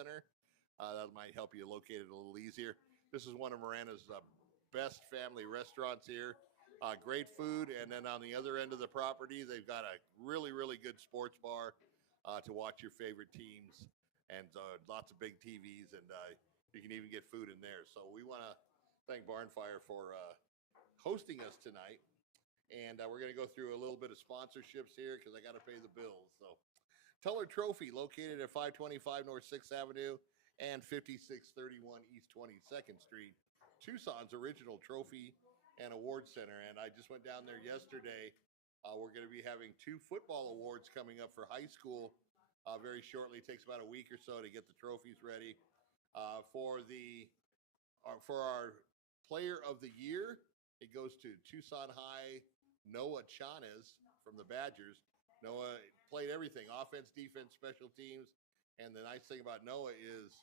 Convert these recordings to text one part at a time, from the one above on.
Center. That might help you locate it a little easier. This is one of Marana's best family restaurants here. Great food, and then on the other end of the property, they've got a really, really good sports bar to watch your favorite teams, and lots of big TVs, and you can even get food in there. So we want to thank Barnfire for hosting us tonight, and we're going to go through a little bit of sponsorships here because I got to pay the bills. So Teller Trophy, located at 525 North 6th Avenue and 5631 East 22nd Street, Tucson's original trophy and award center. And I just went down there yesterday. We're going to be having 2 football awards coming up for high school very shortly. It takes about a week or so to get the trophies ready. For our player of the year, it goes to Tucson High Noah Chanez from the Badgers. Noah played everything: offense, defense, special teams. And the nice thing about Noah is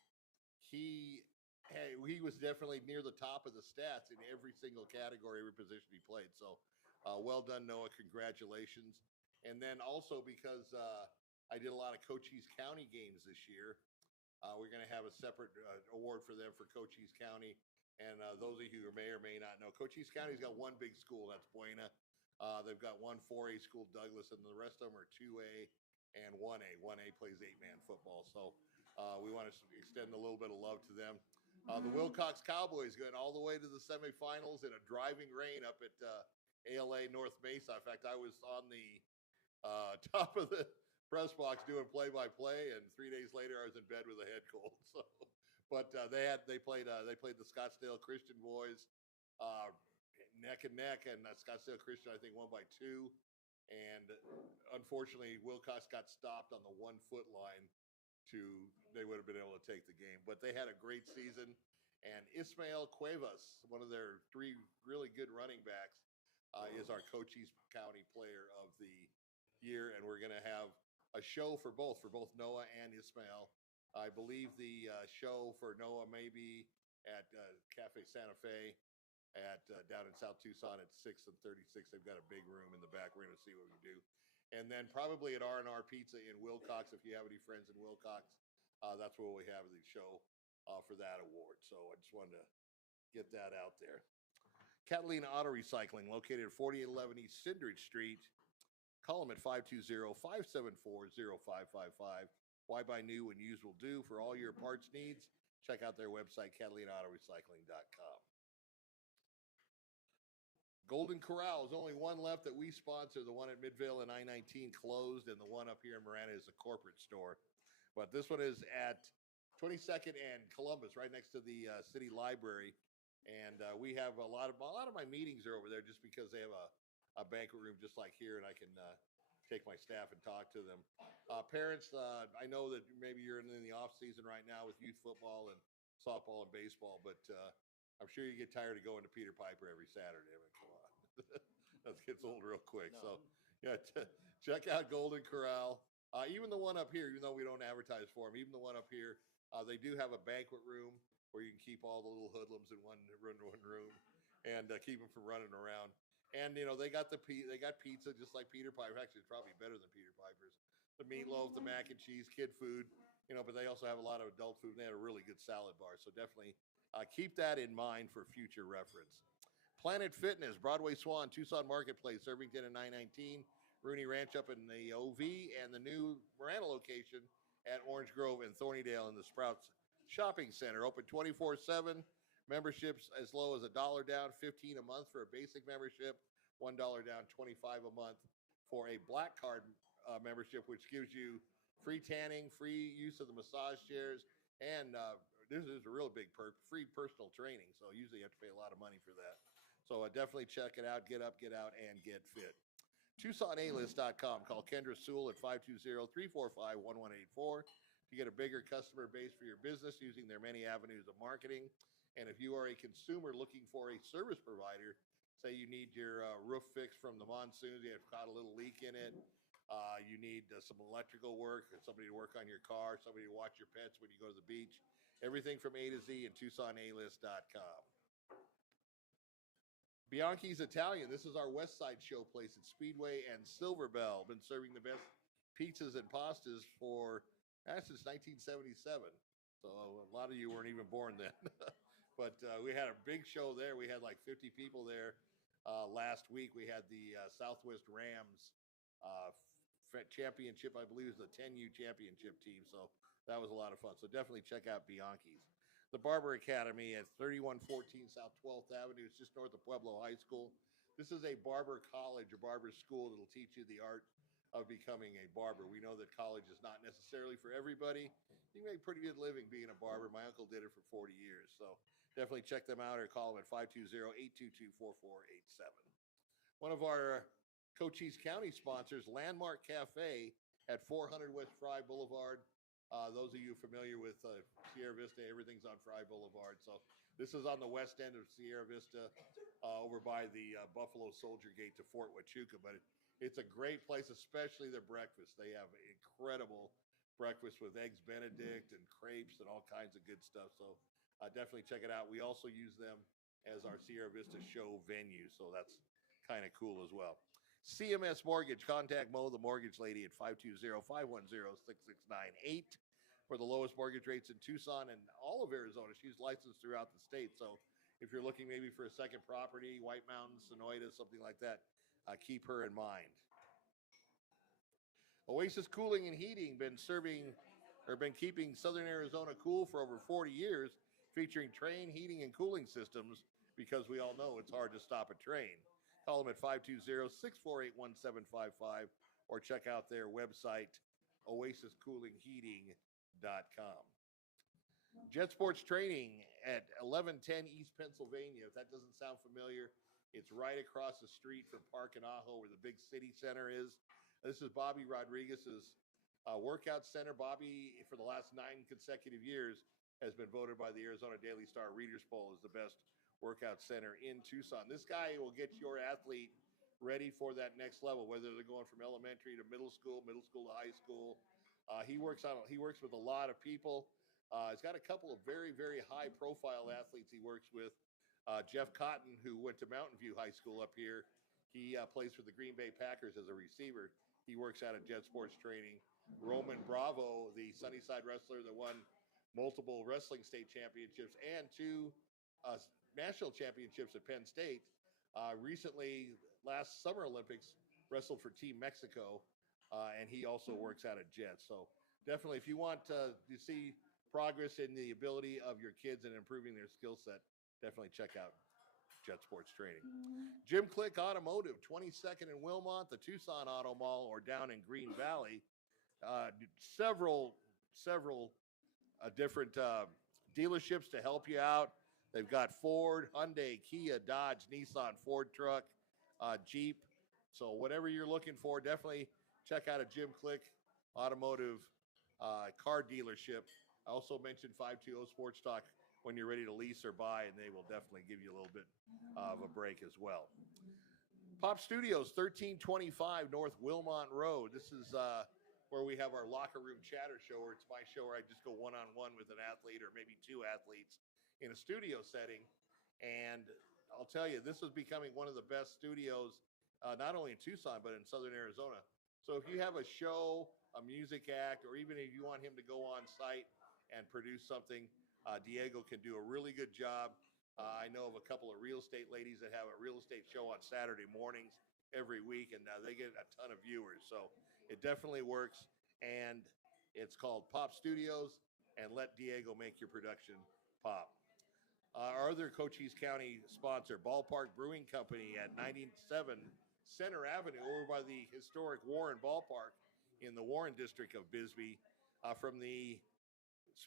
he was definitely near the top of the stats in every single category, every position he played. So well done, Noah. Congratulations. And then also because I did a lot of Cochise County games this year, we're going to have a separate award for them for Cochise County. And those of you who may or may not know, Cochise County's got one big school, that's Buena. They've got one 4A school, Douglas, and the rest of them are 2A and 1A. 1A plays 8-man football. So we want to extend a little bit of love to them. The Wilcox Cowboys going all the way to the semifinals in a driving rain up at ALA North Mesa. In fact, I was on the top of the press box doing play-by-play, and 3 days later I was in bed with a head cold. So, but they played the Scottsdale Christian boys neck and neck, and Scottsdale Christian I think won by 2. And unfortunately, Wilcox got stopped on the 1-foot line. They would have been able to take the game, but they had a great season. And Ismael Cuevas, one of their 3 really good running backs, is our Cochise County Player of the Year, and we're going to have a show for both Noah and Ismael. I believe the show for Noah may be at Cafe Santa Fe down in South Tucson at 6th and 36. They've got a big room in the back. We're going to see what we can do. And then probably at R&R Pizza in Wilcox, if you have any friends in Wilcox, that's where we have the show for that award. So I just wanted to get that out there. Catalina Auto Recycling, located at 4811 East Sindridge Street. Call them at 520-574-0555. Why buy new when used will do? For all your parts needs, check out their website, CatalinaAutoRecycling.com. Golden Corral is only one left that we sponsor. The one at Midvale and I-19 closed, and the one up here in Marana is a corporate store. But this one is at 22nd and Columbus, right next to the city library. And we have a lot of my meetings are over there just because they have a banquet room just like here, and I can take my staff and talk to them. Parents, I know that maybe you're in the off season right now with youth football and softball and baseball, but I'm sure you get tired of going to Peter Piper every Saturday. I mean, come on. That gets old real quick. No. So yeah, check out Golden Corral. Even the one up here, even though we don't advertise for them, even the one up here, they do have a banquet room where you can keep all the little hoodlums in one room and keep them from running around. And they got pizza just like Peter Piper. Actually, it's probably better than Peter Piper's. The meatloaf, the mac and cheese, kid food. But they also have a lot of adult food. And they had a really good salad bar. So definitely keep that in mind for future reference. Planet Fitness, Broadway Swan, Tucson Marketplace, Irvington and 919, Rooney Ranch up in the OV, and the new Marana location at Orange Grove and Thornydale in the Sprouts Shopping Center. Open 24/7. Memberships as low as $1 down, $15 a month for a basic membership, $1 down, $25 a month for a Black Card membership, which gives you free tanning, free use of the massage chairs, and this is a real big perk, free personal training. So usually you have to pay a lot of money for that. So definitely check it out. Get up, get out, and get fit. TucsonAlist.com. Call Kendra Sewell at 520-345-1184 to get a bigger customer base for your business using their many avenues of marketing. And if you are a consumer looking for a service provider, say you need your roof fixed from the monsoons, you have caught a little leak in it, you need some electrical work, or somebody to work on your car, somebody to watch your pets when you go to the beach, everything from A to Z at TucsonAlist.com. Bianchi's Italian. This is our West Side show place at Speedway and Silver Bell. Been serving the best pizzas and pastas since 1977. So a lot of you weren't even born then. But we had a big show there. We had like 50 people there last week. We had the Southwest Rams championship, I believe, is the 10U championship team. So that was a lot of fun. So definitely check out Bianchi's. The Barber Academy at 3114 South 12th Avenue. It's just north of Pueblo High School. This is a barber college or barber school that'll teach you the art of becoming a barber. We know that college is not necessarily for everybody. You can make a pretty good living being a barber. My uncle did it for 40 years. So definitely check them out or call them at 520-822-4487. One of our Cochise County sponsors, Landmark Cafe at 400 West Fry Boulevard. Those of you familiar with Sierra Vista, everything's on Fry Boulevard. So this is on the west end of Sierra Vista, over by the Buffalo Soldier Gate to Fort Huachuca. But it's a great place, especially their breakfast. They have incredible breakfast with eggs Benedict and crepes and all kinds of good stuff. So definitely check it out. We also use them as our Sierra Vista show venue. So that's kind of cool as well. CMS Mortgage, contact Mo, the mortgage lady, at 520-510-6698 for the lowest mortgage rates in Tucson and all of Arizona. She's licensed throughout the state. So if you're looking maybe for a second property, White Mountains, Sonoita, something like that, keep her in mind. Oasis Cooling and Heating been keeping Southern Arizona cool for over 40 years, featuring train heating and cooling systems, because we all know it's hard to stop a train. Call them at 520-648-1755 or check out their website, oasiscoolingheating.com. Jet Sports Training at 1110 East Pennsylvania. If that doesn't sound familiar, it's right across the street from Park and Ajo, where the big city center is. This is Bobby Rodriguez's workout center. Bobby, for the last 9 consecutive years, has been voted by the Arizona Daily Star Readers Poll as the best workout center in Tucson. This guy will get your athlete ready for that next level, whether they're going from elementary to middle school to high school. He works with a lot of people. He's got a couple of very, very high profile athletes he works with. Jeff Cotton, who went to Mountain View High School up here, he plays for the Green Bay Packers as a receiver. He works out at Jet Sports Training. Roman Bravo, the Sunnyside wrestler that won multiple wrestling state championships and 2 national championships at Penn State. Recently, last Summer Olympics, wrestled for Team Mexico, and he also works out at Jet. So definitely, if you want to see progress in the ability of your kids and improving their skill set, definitely check out Jet Sports Training. Jim Click Automotive, 22nd in Wilmot, the Tucson Auto Mall, or down in Green Valley. Several different dealerships to help you out. They've got Ford, Hyundai, Kia, Dodge, Nissan, Ford truck, Jeep. So whatever you're looking for, definitely check out a Jim Click Automotive car dealership. I also mentioned 520 Sports Talk when you're ready to lease or buy, and they will definitely give you a little bit of a break as well. Pop Studios, 1325 North Wilmont Road. This is where we have our locker room chatter show, where it's my show where I just go one-on-one with an athlete or maybe 2 athletes in a studio setting. And I'll tell you, this is becoming one of the best studios, not only in Tucson, but in Southern Arizona. So if you have a show, a music act, or even if you want him to go on site and produce something, Diego can do a really good job. I know of a couple of real estate ladies that have a real estate show on Saturday mornings every week, and they get a ton of viewers. So it definitely works, and it's called Pop Studios, and let Diego make your production pop. Our other Cochise County sponsor, Ballpark Brewing Company at 97 Center Avenue, over by the historic Warren Ballpark in the Warren district of Bisbee. From the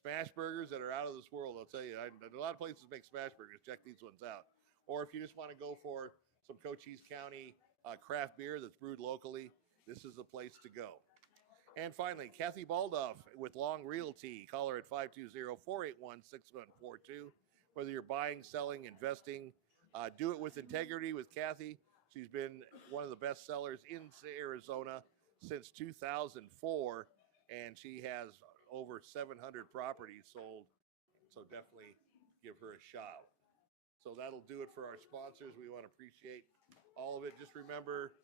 smash burgers that are out of this world, I'll tell you, a lot of places make smash burgers. Check these ones out. Or if you just want to go for some Cochise County craft beer that's brewed locally, this is the place to go. And finally, Kathy Baldoff with Long Realty. Call her at 520-481-6142. Whether you're buying, selling, investing, do it with integrity with Kathy. She's been one of the best sellers in Arizona since 2004, and she has over 700 properties sold. So definitely give her a shout. So that'll do it for our sponsors. We want to appreciate all of it. Just remember,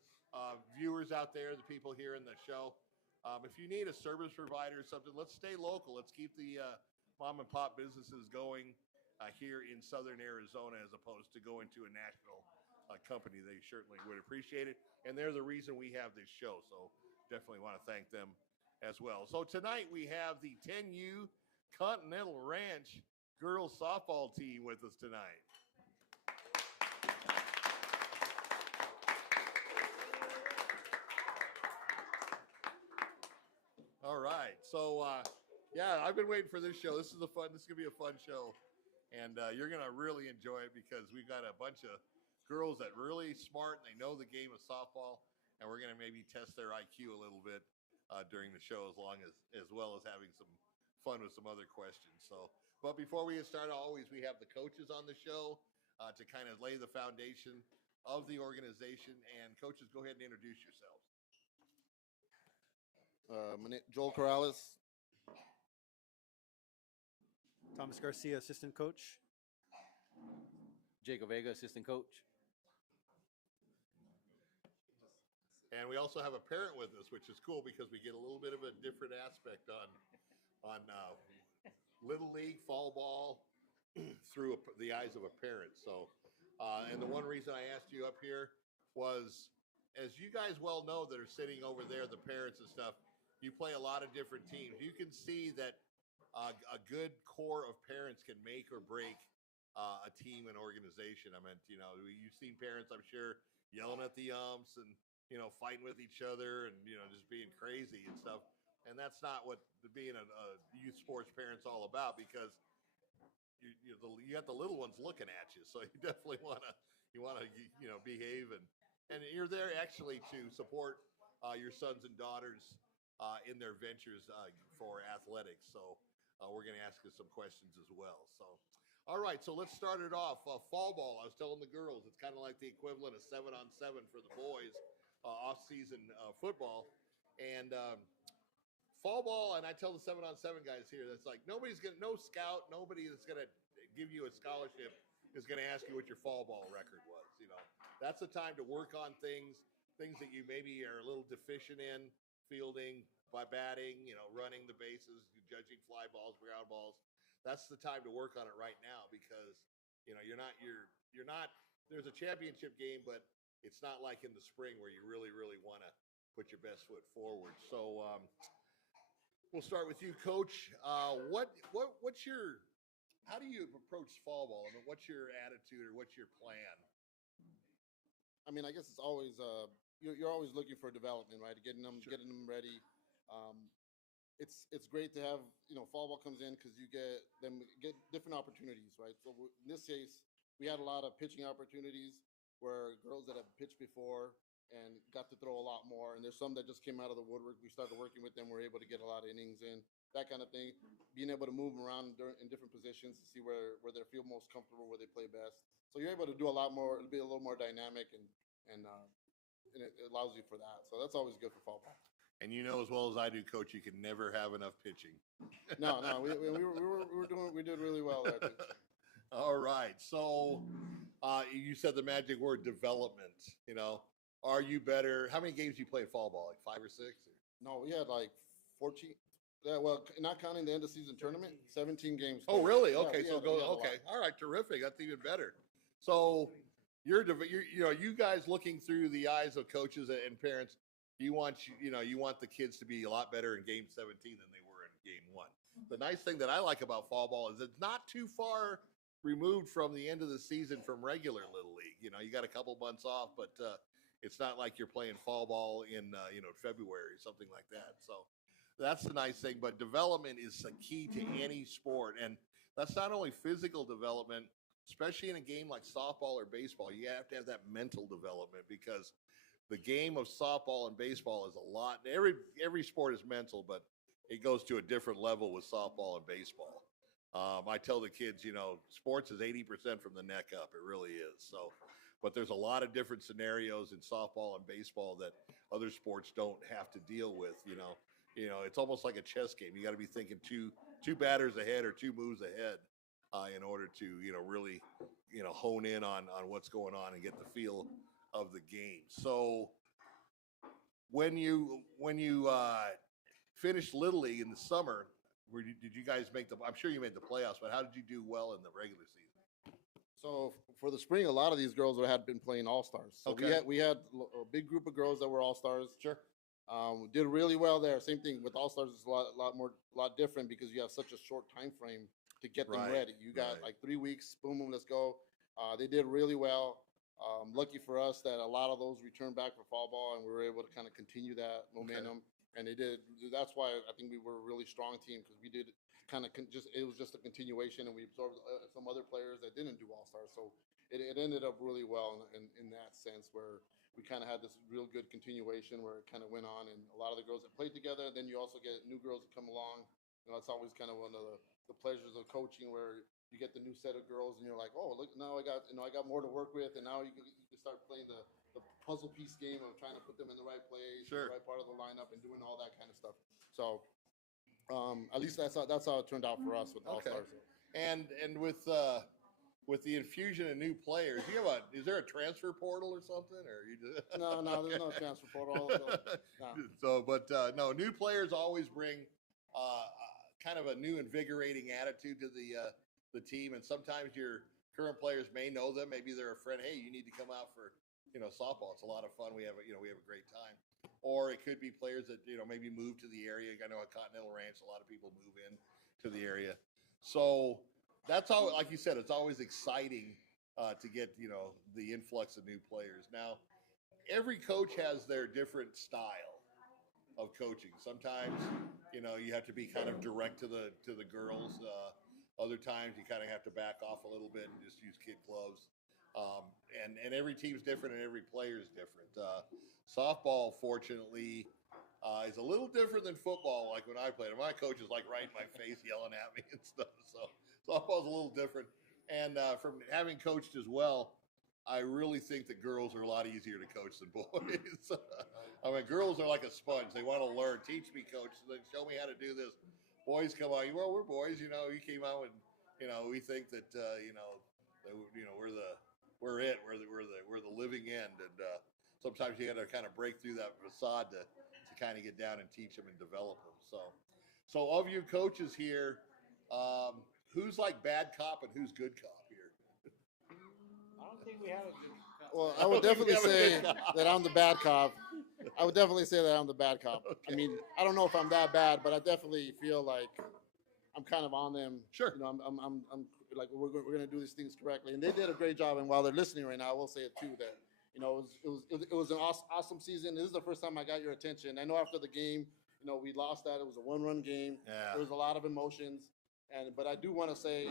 viewers out there, the people here in the show, if you need a service provider or something, let's stay local. Let's keep the mom and pop businesses going here in Southern Arizona as opposed to going to a national company. They certainly would appreciate it. And they're the reason we have this show. So definitely want to thank them as well. So tonight we have the 10U Continental Ranch girls softball team with us tonight. All right. So, yeah, I've been waiting for this show. This is going to be a fun show. And you're going to really enjoy it because we've got a bunch of girls that really smart and they know the game of softball. And we're going to maybe test their IQ a little bit during the show as well as having some fun with some other questions. So, but before we get started, we have the coaches on the show to kind of lay the foundation of the organization. And coaches, go ahead and introduce yourselves. Joel Corrales. Thomas Garcia, assistant coach. Jacob Vega, assistant coach. And we also have a parent with us, which is cool because we get a little bit of a different aspect on Little League, fall ball through the eyes of a parent. So, and the one reason I asked you up here was, as you guys well know that are sitting over there, the parents and stuff, you play a lot of different teams. You can see that a good core of parents can make or break a team and organization. I mean, you've seen parents, I'm sure, yelling at the umps and, fighting with each other and, just being crazy and stuff. And that's not what being a youth sports parent's all about, because you got the little ones looking at you. So you definitely want to behave and you're there actually to support your sons and daughters in their ventures for athletics. So we're going to ask you some questions as well. So, all right, so let's start it off. Fall ball, I was telling the girls, it's kind of like the equivalent of 7-on-7 for the boys, off-season football. And fall ball, and I tell the 7-on-7 guys here, that's like no scout, nobody that's going to give you a scholarship is going to ask you what your fall ball record was. That's the time to work on things that you maybe are a little deficient in, fielding, by batting, running the bases, judging fly balls, ground balls. That's the time to work on it right now because, you're not, there's a championship game, but it's not like in the spring where you really, really want to put your best foot forward. So we'll start with you, Coach. How do you approach fall ball? I mean, what's your attitude or what's your plan? I mean, I guess it's always you're always looking for development, right? Getting them ready. It's great to have fall ball comes in because you get different opportunities, right? So in this case, we had a lot of pitching opportunities where girls that have pitched before and got to throw a lot more, and there's some that just came out of the woodwork. We started working with them. We're able to get a lot of innings in, that kind of thing. Being able to move them around in different positions to see where they feel most comfortable, where they play best. So you're able to do a lot more. It'll be a little more dynamic and it allows you for that. So that's always good for fall ball. And as well as I do, Coach, you can never have enough pitching. No, we did really well there too. All right. So you said the magic word, development. Are you better? How many games do you play fall ball? Like 5 or 6? No, we had like 14. Yeah, well, not counting the end of season tournament, 17 games. Oh, really? Okay, yeah, so go. Okay, all right, terrific. That's even better. So you're you guys looking through the eyes of coaches and parents. You want the kids to be a lot better in game 17 than they were in game 1. The nice thing that I like about fall ball is it's not too far removed from the end of the season from regular Little League. You got a couple months off, but it's not like you're playing fall ball in February or something like that. So that's the nice thing. But development is the key to any sport, and that's not only physical development, especially in a game like softball or baseball. You have to have that mental development because the game of softball and baseball is a lot. Every sport is mental, but it goes to a different level with softball and baseball. I tell the kids, sports is 80% from the neck up. It really is. So, but there's a lot of different scenarios in softball and baseball that other sports don't have to deal with. It's almost like a chess game. You got to be thinking two batters ahead or 2 moves ahead in order to really hone in on what's going on and get the feel of the game. So when you finished Little League in the summer, did you guys make the? I'm sure you made the playoffs, but how did you do well in the regular season? So for the spring, a lot of these girls had been playing all stars. So Okay. we had a big group of girls that were all stars. Sure. Did really well there. Same thing with all stars. It's a lot different because you have such a short time frame to get them Right, ready. You got right. like 3 weeks. Boom, boom, let's go. They did really well. Lucky for us that a lot of those returned back for fall ball, and we were able to kind of continue that momentum. And they did. That's why I think we were a really strong team, because we did kind of it was just a continuation, and we absorbed some other players that didn't do all stars. So it ended up really well in that sense, where we kind of had this real good continuation where it kind of went on, and a lot of the girls that played together. Then you also get new girls that come along. It's always kind of one of the pleasures of coaching, where you get the new set of girls and you're like, oh, look, now I got more to work with, and now you can start playing the puzzle piece game of trying to put them in the right place, Sure. the right part of the lineup, and doing all that kind of stuff. So at least that's how it turned out for us with All Okay. Stars. And with the infusion of new players, is there a transfer portal or something, or you just No, there's no transfer portal. No. So, but no, new players always bring kind of a new invigorating attitude to the team, and sometimes your current players may know them. Maybe they're a friend. Hey, you need to come out for softball. It's a lot of fun. We have a great time. Or it could be players that maybe move to the area. I know at Continental Ranch, a lot of people move in to the area. So that's all. Like you said, it's always exciting to get the influx of new players. Now, every coach has their different style of coaching. Sometimes you have to be kind of direct to the girls. Other times you kind of have to back off a little bit and just use kid gloves. And every team's different and every player is different. Softball, fortunately, is a little different than football. Like when I played, my coach is like right in my face yelling at me and stuff. So softball's a little different. And from having coached as well, I really think that girls are a lot easier to coach than boys. I mean, girls are like a sponge. They want to learn. Teach me, coach. Show me how to do this. Boys come out. Well, we're boys. You came out and we think that we're the living end, and sometimes you got to kind of break through that facade to kind of get down and teach them and develop them. So of you coaches here, who's like bad cop and who's good cop here? I don't think we have a good. Well, I would definitely say that I'm the bad cop. I would definitely say that I'm the bad cop. Okay. I mean, I don't know if I'm that bad, but I definitely feel like I'm kind of on them. Sure. I'm like we're going to do these things correctly, and they did a great job. And while they're listening right now, I will say it too, that it was an awesome season. This is the first time I got your attention. I know after the game, we lost that. It was a 1-run game. Yeah. There was a lot of emotions, but I do want to say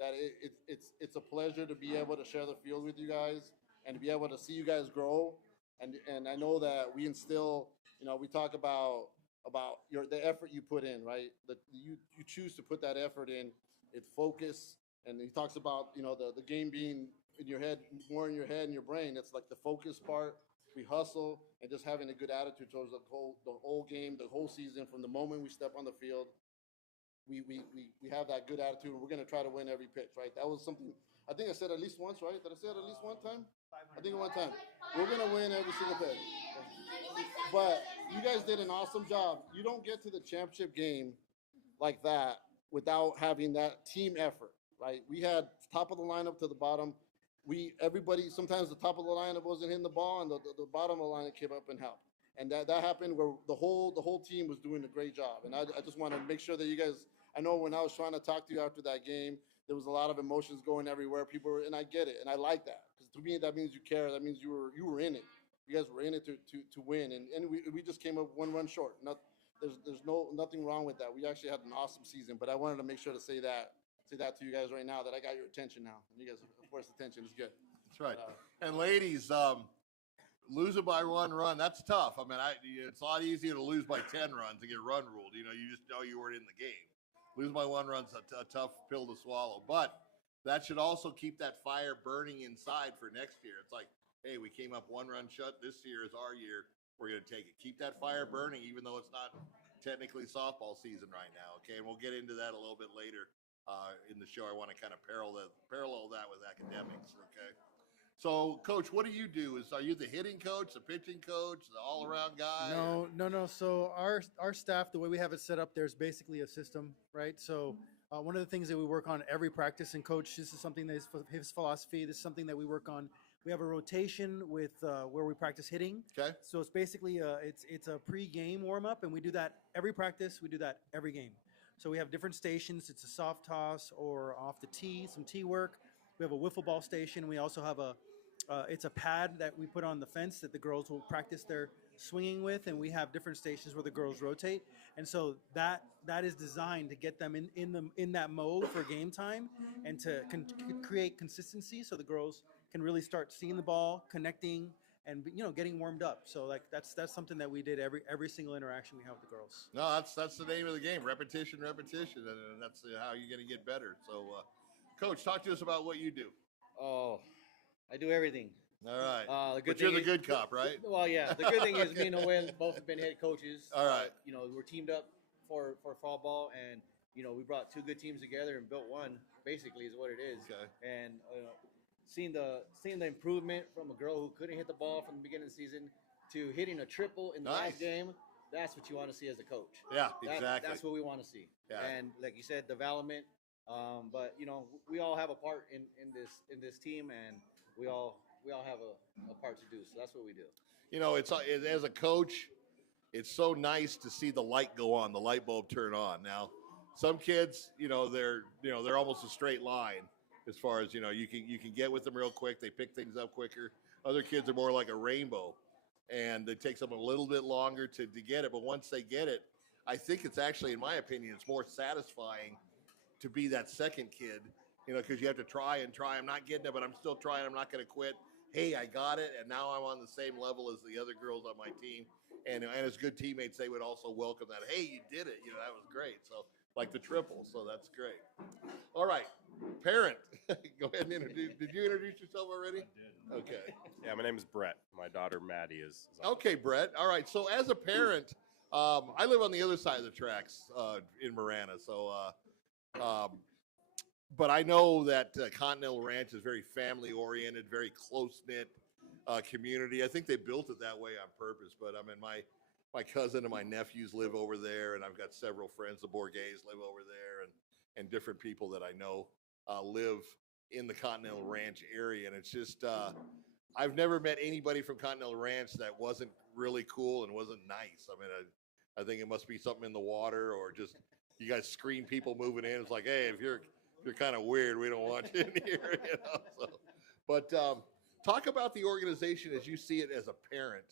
that it's a pleasure to be able to share the field with you guys and to be able to see you guys grow. And I know that we instill, we talk about the effort you put in, right? That you choose to put that effort in. It's focus, and he talks about the game being in your head, more in your head and your brain. It's like the focus part. We hustle and just having a good attitude towards the whole game, the whole season, from the moment we step on the field. We have that good attitude, and we're going to try to win every pitch, right? That was something I think I said at least once, right? Did I say it at least one time? I think one time. We're going to win every single pitch. But you guys did an awesome job. You don't get to the championship game like that without having that team effort, right? We had top of the lineup to the bottom. Everybody, sometimes the top of the lineup wasn't hitting the ball, and the bottom of the lineup came up and helped. And that happened where the whole team was doing a great job. And I just want to make sure that you guys, I know when I was trying to talk to you after that game, there was a lot of emotions going everywhere. People were, and I get it, and I like that, because to me that means you care. That means you were in it. You guys were in it to win, and we just came up 1 run short. There's nothing wrong with that. We actually had an awesome season, but I wanted to make sure to say that to you guys right now, that I got your attention now. And you guys, of course, attention is good. That's right. And ladies, losing by 1 run, that's tough. I mean, it's a lot easier to lose by 10 runs and get run ruled. You just know you weren't in the game. Losing by 1 run's a tough pill to swallow. But that should also keep that fire burning inside for next year. It's like, hey, we came up 1 run shut. This year is our year. We're going to take it. Keep that fire burning, even though it's not technically softball season right now. Okay, and we'll get into that a little bit later in the show. I want to kind of parallel that with academics. Okay, So, Coach, what do you do? Are you the hitting coach, the pitching coach, the all-around guy? No. So our staff, the way we have it set up, there's basically a system, right? So one of the things that we work on every practice, and coach, this is something that is his philosophy. This is something that we work on. We have a rotation with where we practice hitting. Okay. So it's basically it's a pre-game warm-up, and we do that every practice. We do that every game. So we have different stations. It's a soft toss or off the tee, some tee work. We have a wiffle ball station. We also have it's a pad that we put on the fence that the girls will practice their swinging with, and we have different stations where the girls rotate. And so that is designed to get them in that mode for game time and to create consistency, so the girls can really start seeing the ball, connecting, and getting warmed up. So like that's something that we did every single interaction we have with the girls. No, that's the name of the game: repetition, and that's how you're going to get better. So, Coach, talk to us about what you do. Oh, I do everything. All right. But you're the good cop, right? Well, yeah. The good thing is me and Noel both have been head coaches. All right. We're teamed up for fall ball, and we brought two good teams together and built one. Basically, is what it is. Okay. And seeing the improvement from a girl who couldn't hit the ball from the beginning of the season to hitting a triple in the last game, that's what you want to see as a coach. Yeah, exactly. That's what we want to see. Yeah. And like you said, development. But we all have a part in this team, and we all have a part to do. So that's what we do. It's as a coach, it's so nice to see the light go on, the light bulb turn on. Now, some kids, they're almost a straight line as far as you can get with them real quick. They pick things up quicker. Other kids are more like a rainbow, and it takes them a little bit longer to get it. But once they get it, I think it's actually, in my opinion, it's more satisfying to be that second kid, because you have to try and try. I'm not getting it, but I'm still trying. I'm not going to quit. Hey, I got it, and now I'm on the same level as the other girls on my team. And as good teammates, they would also welcome that. Hey, you did it. That was great. So, like the triple. So that's great. All right, parent. Go ahead and introduce. Did you introduce yourself already? I did. Okay. Yeah, my name is Brett. My daughter Maddie is Okay, Brett. All right. So as a parent, I live on the other side of the tracks in Marana. So, but I know that Continental Ranch is very family oriented, very close knit community. I think they built it that way on purpose. But I mean, my cousin and my nephews live over there, and I've got several friends. The Bourgays live over there, and different people that I know live in the Continental Ranch area. And it's just I've never met anybody from Continental Ranch that wasn't really cool and wasn't nice. I mean, I think it must be something in the water, or just you guys screen people moving in. It's like, hey, if you're kind of weird, we don't want you in here. So, but talk about the organization as you see it as a parent.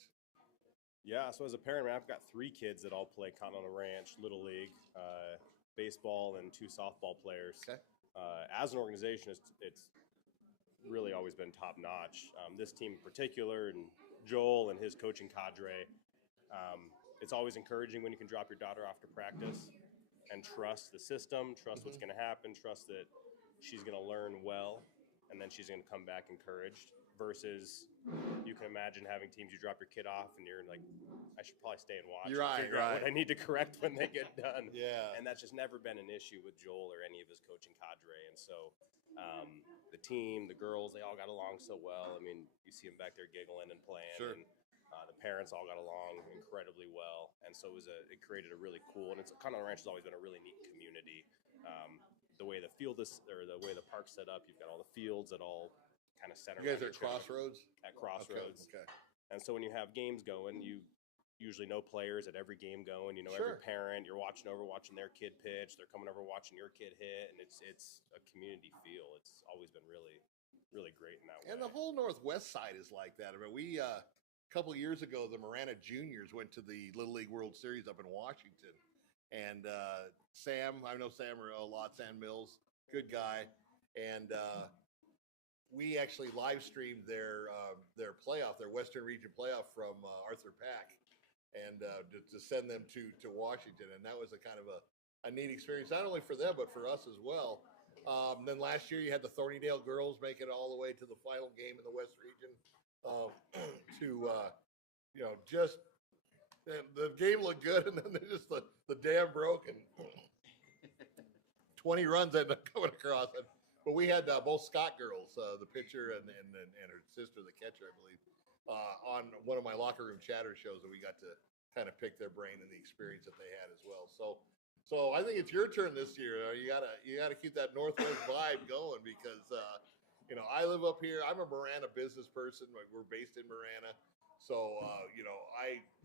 Yeah, so as a parent, I've got 3 kids that all play Continental Ranch, Little League, baseball, and 2 softball players. Okay. As an organization, it's really always been top notch. This team in particular, and Joel and his coaching cadre, it's always encouraging when you can drop your daughter off to practice and trust the system, trust what's going to happen, trust that she's going to learn well, and then she's going to come back encouraged, versus you can imagine having teams you drop your kid off and you're like, I should probably stay and watch and figure out what I need to correct when they get done. Yeah. And that's just never been an issue with Joel or any of his coaching cadre. And so the team, the girls, they all got along so well. I mean, you see them back there giggling and playing. Sure. And the parents all got along incredibly well. And so it created a really cool, and Continental Ranch has always been a really neat community. The way the field is, or the way the park's set up, you've got all the fields that all kind of center. You guys are around each other. Crossroads? At Crossroads. Okay. And so when you have games going, you usually know players at every game going. Sure. Every parent, you're watching their kid pitch. They're coming over watching your kid hit, and it's a community feel. It's always been really, really great in that way. And the whole Northwest side is like that. I mean, we a couple of years ago, the Marana Juniors went to the Little League World Series up in Washington, and Sam, I know Sam a lot. Sam Mills, good guy, and we actually live streamed their playoff, their Western Region playoff from Arthur Pack, and to send them to Washington, and that was a kind of a neat experience, not only for them but for us as well. Then last year you had the Thornydale girls make it all the way to the final game in the West Region. Just the game looked good, and then just the dam broke, and 20 runs ended up coming across it. But we had both Scott girls, the pitcher and her sister, the catcher, I believe, on one of my locker room chatter shows, and we got to kind of pick their brain and the experience that they had as well. So I think it's your turn this year. You gotta keep that Northwest vibe going because I live up here. I'm a Marana business person. We're based in Marana, so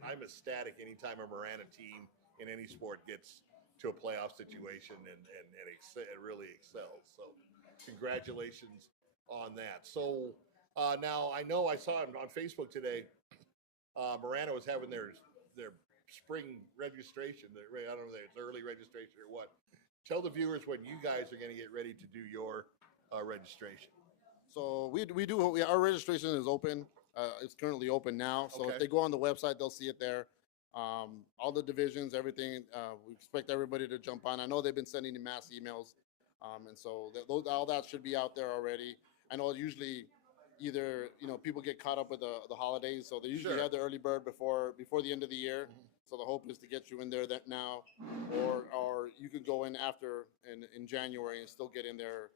I'm ecstatic anytime a Marana team in any sport gets to a playoff situation and it really excels. So congratulations on that. So now I know I saw on Facebook today, Marana was having their spring registration. I don't know if it's early registration or what. Tell the viewers when you guys are going to get ready to do your registration. So our registration is open. It's currently open now. So Okay. if they go on the website, they'll see it there. All the divisions, everything. We expect everybody to jump on. I know they've been sending in mass emails, and so all that should be out there already. I know usually either people get caught up with the holidays, so they usually Sure. have the early bird before the end of the year. So the hope is to get you in there that now, or you could go in after in January and still get in there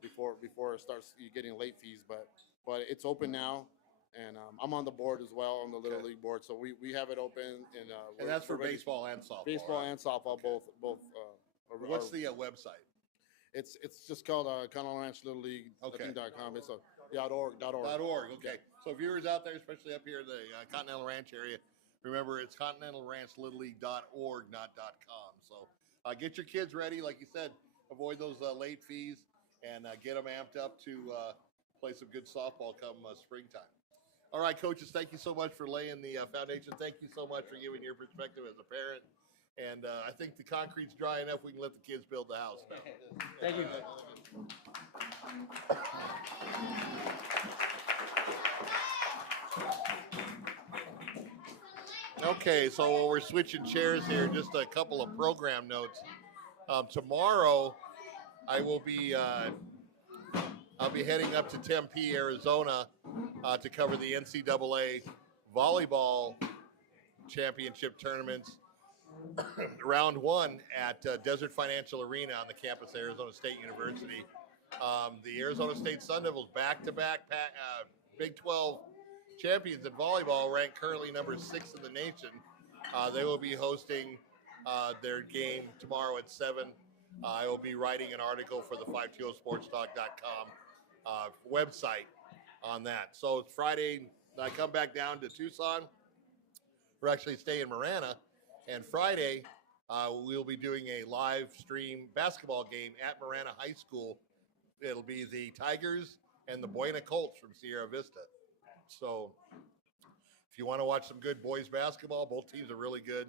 before it starts getting late fees. But it's open now. And I'm on the board as well, on the Little Okay. League board. So we have it open, and And that's for we're ready- baseball and softball. baseball right? and softball, Okay. both. What's the website? It's just called Continental Ranch Little League. Okay. .com. It's .org. .org. Okay. So viewers out there, especially up here in the Continental Ranch area, remember it's continentalranchlittleleague.org, not .com. So get your kids ready, like you said. Avoid those late fees and get them amped up to play some good softball come springtime. All right, coaches, thank you so much for laying the foundation. Thank you so much for giving your perspective as a parent. And I think the concrete's dry enough. We can let the kids build the house now. Thank you. Okay, so we're switching chairs here. Just a couple of program notes. Tomorrow, I'll be heading up to Tempe, Arizona, to cover the NCAA volleyball championship tournaments. Round one at Desert Financial Arena on the campus of Arizona State University. The Arizona State Sun Devils back-to-back Big 12 champions in volleyball, ranked currently number 6 in the nation. They will be hosting their game tomorrow at 7. I will be writing an article for the 520sportstalk.com website on that. So it's Friday. I come back down to Tucson. We're actually staying in Marana. And Friday, we'll be doing a live stream basketball game at Marana High School. It'll be the Tigers and the Buena Colts from Sierra Vista. So if you want to watch some good boys basketball, both teams are really good.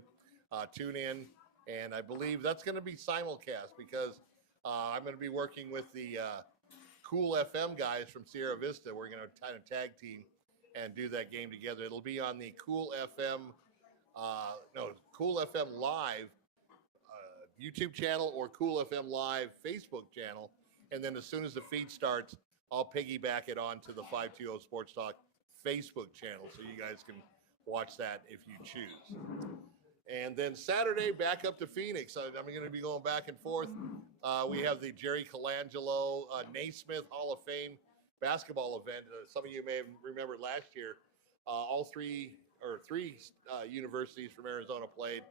Tune in. And I believe that's going to be simulcast because I'm going to be working with the Cool FM guys from Sierra Vista. We're going to kind of tag team and do that game together. It'll be on the Cool FM Live YouTube channel or Cool FM Live Facebook channel. And then as soon as the feed starts, I'll piggyback it onto the 520 Sports Talk Facebook channel so you guys can watch that if you choose. And then Saturday, back up to Phoenix. I'm going to be going back and forth. We have the Jerry Colangelo Naismith Hall of Fame basketball event. Some of you may have remembered last year, three universities from Arizona played,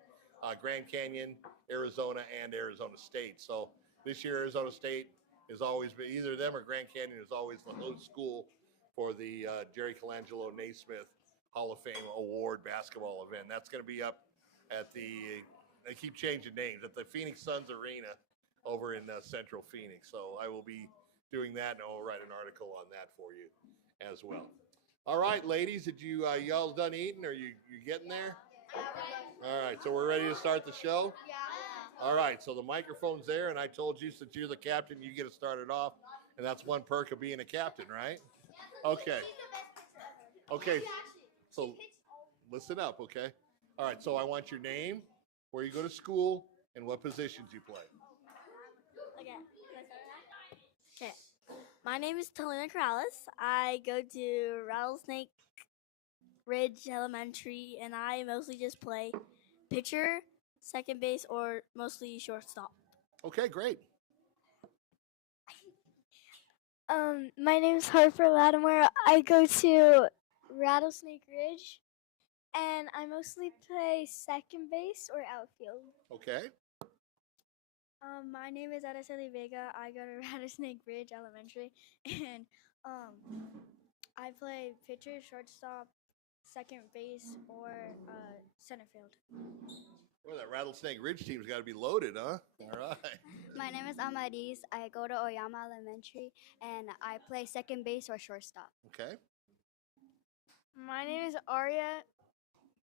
Grand Canyon, Arizona, and Arizona State. So this year, Arizona State has always been, either them or Grand Canyon is always the host school for the Jerry Colangelo Naismith Hall of Fame Award basketball event. That's going to be up at they keep changing names, at the Phoenix Suns Arena over in Central Phoenix. So I will be doing that, and I'll write an article on that for you as well. All right, ladies, did y'all done eating? Are you getting there? All right, so we're ready to start the show? All right, so the microphone's there, and I told you since you're the captain, you get to start it off, and that's one perk of being a captain, right? Okay. Okay, so listen up, okay? All right, so I want your name, where you go to school, and what positions you play. Okay. My name is Talina Corrales. I go to Rattlesnake Ridge Elementary, and I mostly just play pitcher, second base, or mostly shortstop. Okay, great. My name's Harper Lattimore. I go to Rattlesnake Ridge, and I mostly play second base or outfield. Okay. My name is Araceli Vega. I go to Rattlesnake Ridge Elementary, and I play pitcher, shortstop, second base, or center field. Well, that Rattlesnake Ridge team's got to be loaded, huh? All right. My name is Amadis. I go to Oyama Elementary and I play second base or shortstop. Okay. My name is Aria.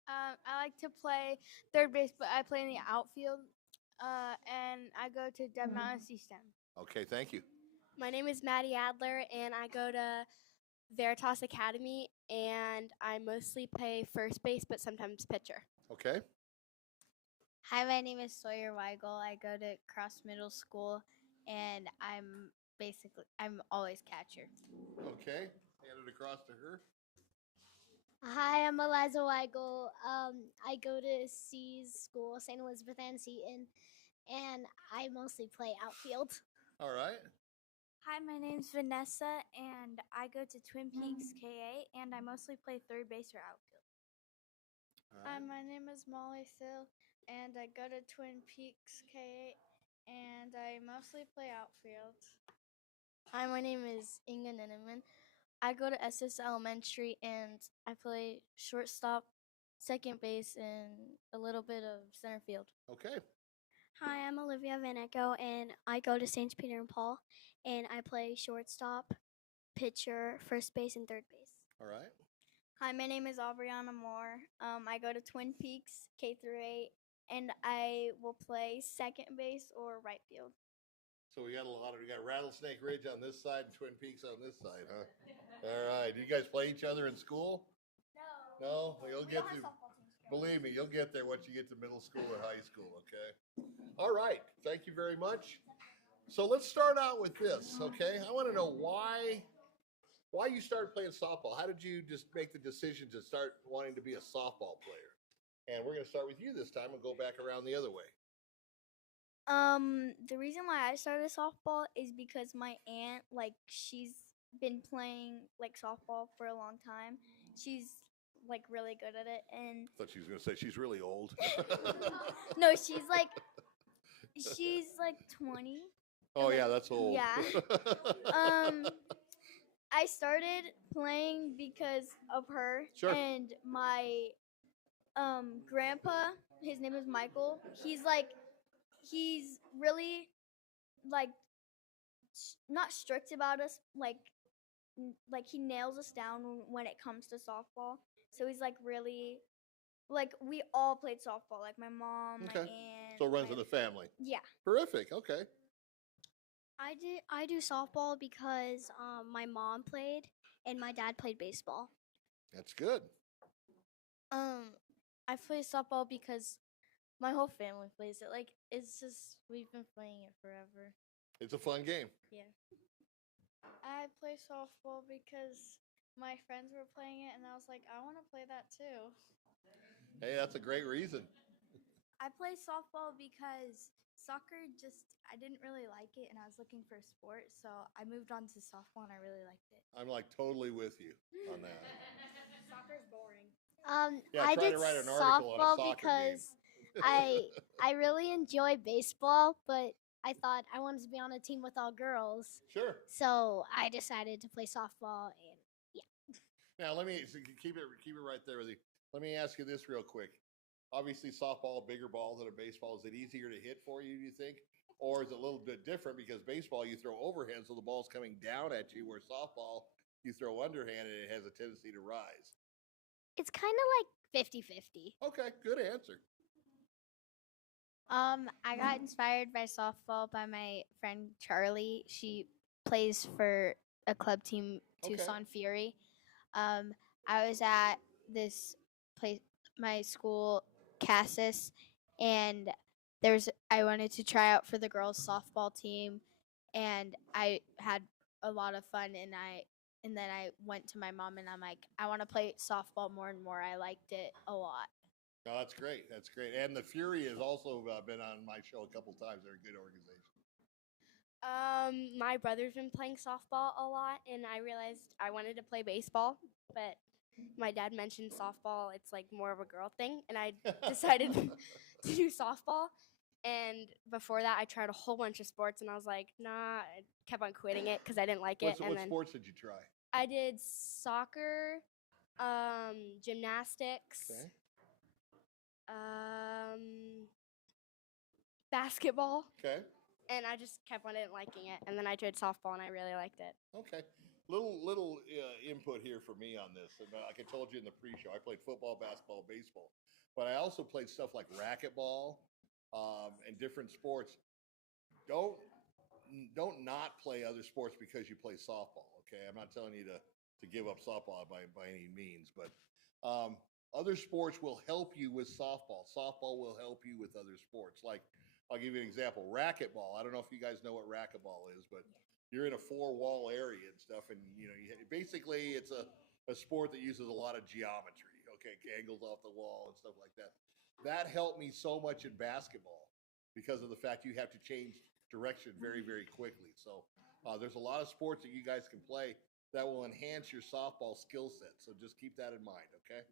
I like to play third base, but I play in the outfield. And I go to Deb Mountain C-STEM. Okay, thank you. My name is Maddie Adler, and I go to Veritas Academy, and I mostly play first base, but sometimes pitcher. Okay. Hi, my name is Sawyer Weigel. I go to Cross Middle School, and I'm always catcher. Okay. Hand it across to her. Hi, I'm Eliza Weigel. I go to C's school, St. Elizabeth Ann Seton, and I mostly play outfield. All right. Hi, my name's Vanessa, and I go to Twin Peaks KA, and I mostly play third base or outfield. Hi, my name is Molly Thill, and I go to Twin Peaks KA, and I mostly play outfield. Hi, my name is Inga Ninneman. I go to SS Elementary, and I play shortstop, second base, and a little bit of center field. Okay. Hi, I'm Olivia Van Echo, and I go to St. Peter and Paul, and I play shortstop, pitcher, first base, and third base. All right. Hi, my name is Aubriana Moore. I go to Twin Peaks K through 8, and I will play second base or right field. So we got Rattlesnake Ridge on this side and Twin Peaks on this side, huh? All right. Do you guys play each other in school? No. No? Well, you'll get to, believe me, you'll get there once you get to middle school or high school, okay? All right. Thank you very much. So let's start out with this, okay? I want to know why you started playing softball. How did you just make the decision to start wanting to be a softball player? And we're going to start with you this time and go back around the other way. The reason why I started softball is because my aunt, she's been playing softball for a long time. She's really good at it, and I thought she was going to say she's really old. no, she's 20. Oh yeah, that's old. Yeah. I started playing because of her. Sure. And my grandpa, his name is Michael. He's really not strict about us. He nails us down when it comes to softball. So he's really we all played softball. My mom Okay. and So it runs in the family. Yeah. Terrific. Okay. I do softball because my mom played and my dad played baseball. That's good. I play softball because my whole family plays it. It's just, we've been playing it forever. It's a fun game. Yeah. I play softball because my friends were playing it, and I was like, I want to play that too. Hey, that's a great reason. I play softball because soccer I didn't really like it, and I was looking for a sport, so I moved on to softball, and I really liked it. I'm totally with you on that. Soccer's boring. Yeah, I try did to write an article on a softball soccer because game. I really enjoy baseball, but I thought I wanted to be on a team with all girls. Sure. So I decided to play softball, and yeah. Now keep it right there with you. Let me ask you this real quick. Obviously, softball, bigger ball than a baseball. Is it easier to hit for you, do you think? Or is it a little bit different because baseball, you throw overhand, so the ball's coming down at you, where softball, you throw underhand and it has a tendency to rise? It's kind of 50-50. Okay, good answer. I got inspired by softball by my friend Charlie. She plays for a club team, Tucson Fury. I was at this place, my school, Cassis, and I wanted to try out for the girls softball team, and I had a lot of fun, and then I went to my mom and I'm like, I want to play softball more and more. I liked it a lot. No, that's great. That's great. And the Fury has also been on my show a couple times. They're a good organization. My brother's been playing softball a lot, and I realized I wanted to play baseball, but my dad mentioned softball. It's like more of a girl thing, and I decided to do softball. And before that, I tried a whole bunch of sports, and I was like, nah, I kept on quitting it because I didn't like it. What sports did you try? I did soccer, gymnastics, Okay. basketball. Okay. And I just kept on didn't liking it, and then I tried softball, and I really liked it. Okay. Little input here for me on this. And like I told you in the pre-show, I played football, basketball, baseball, but I also played stuff like racquetball and different sports. Don't not play other sports because you play softball. Okay, I'm not telling you to give up softball by any means, but other sports will help you with softball. Softball will help you with other sports. Like I'll give you an example: racquetball. I don't know if you guys know what racquetball is, but you're in a four-wall area and stuff, and basically it's a sport that uses a lot of geometry. Okay, angles off the wall and stuff like that. That helped me so much in basketball because of the fact you have to change direction very, very quickly. So there's a lot of sports that you guys can play that will enhance your softball skill set. So just keep that in mind, okay?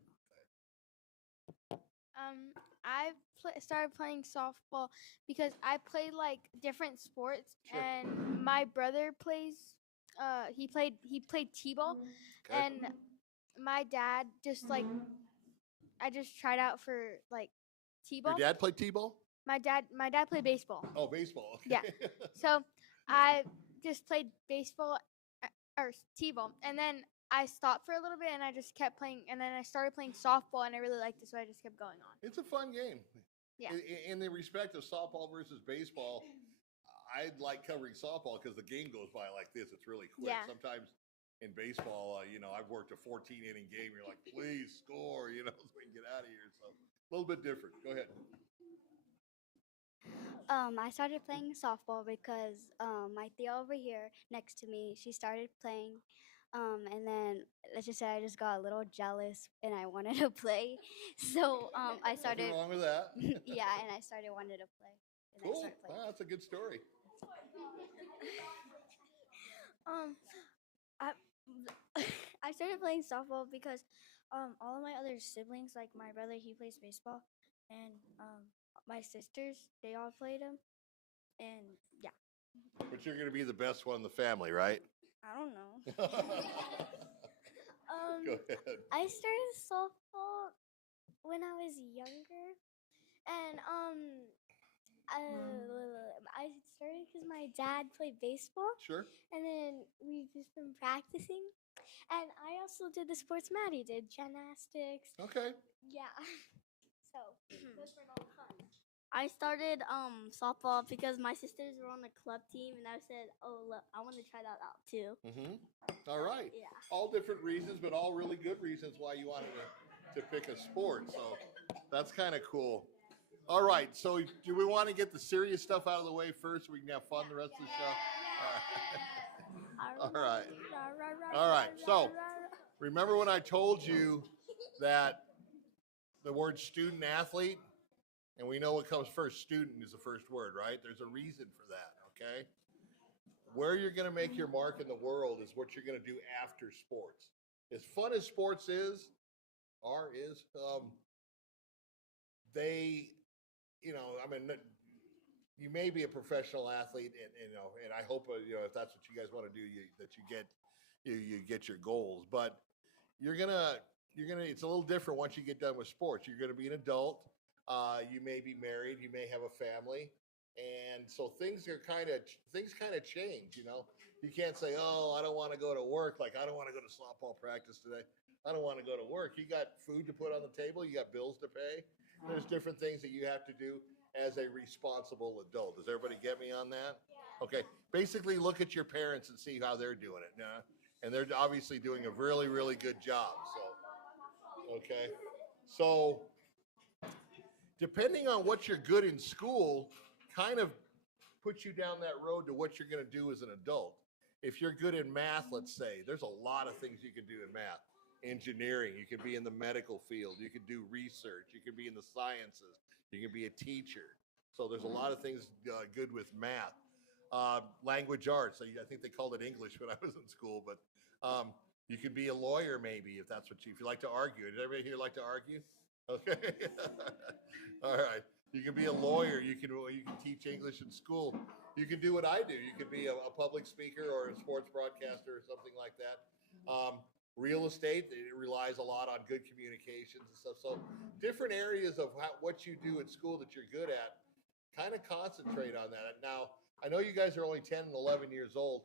I started playing softball because I played like different sports, Sure. and my brother plays. He played t-ball, Okay. and my dad just like I just tried out for like t-ball. Your dad played t-ball? My dad played baseball. Oh, baseball. Okay. Yeah. So I just played baseball or t-ball, and then I stopped for a little bit, and I just kept playing, and then I started playing softball, and I really liked it, so I just kept going on. It's a fun game. Yeah. In the respect of softball versus baseball, I like covering softball because the game goes by like this. It's really quick. Yeah. Sometimes in baseball, I've worked a 14-inning game. You're like, please score, so we can get out of here. So a little bit different. Go ahead. I started playing softball because my tia over here next to me, she started playing. And then let's just say I just got a little jealous and I wanted to play. So I started. Nothing wrong with that. Yeah, and I started wanting to play. And Cool. I started playing. Wow, that's a good story. I started playing softball because all of my other siblings, like my brother, he plays baseball, and my sisters, they all played him, and yeah. But you're going to be the best one in the family, right? I don't know. Go ahead. I started softball when I was younger, and I started because my dad played baseball. Sure. And then we've just been practicing, and I also did the sports Maddie did, gymnastics. Okay. Yeah. So those were all fun. I started softball because my sisters were on the club team, and I said, "Oh, look, I want to try that out too." Mm-hmm. All right. Yeah. All different reasons, but all really good reasons why you wanted to pick a sport. So that's kind of cool. All right. So do we want to get the serious stuff out of the way first so we can have fun the rest of the show? All right. All right. So remember when I told you that the word student athlete, and we know what comes first, student is the first word, right? There's a reason for that, okay? Where you're going to make your mark in the world is what you're going to do after sports. As fun as sports is, they, you may be a professional athlete, and I hope if that's what you guys want to do, that you get your goals. But you're gonna. It's a little different once you get done with sports. You're going to be an adult. You may be married. You may have a family, and so things kind of change. You can't say, "Oh, I don't want to go to work." Like I don't want to go to softball practice today. I don't want to go to work. You got food to put on the table. You got bills to pay. There's different things that you have to do as a responsible adult. Does everybody get me on that? Okay. Basically, look at your parents and see how they're doing it. And they're obviously doing a really, really good job. Okay. So depending on what you're good in school, kind of puts you down that road to what you're going to do as an adult. If you're good in math, let's say, there's a lot of things you can do in math. Engineering, you can be in the medical field, you can do research, you can be in the sciences, you can be a teacher. So there's a lot of things good with math. Language arts. I think they called it English when I was in school, but you could be a lawyer maybe if that's what if you like to argue. Does everybody here like to argue? Okay. All right. You can be a lawyer. You can teach English in school. You can do what I do. You could be a public speaker or a sports broadcaster or something like that. Real estate, it relies a lot on good communications and stuff. So different areas of what you do at school that you're good at, kind of concentrate on that. Now, I know you guys are only 10 and 11 years old,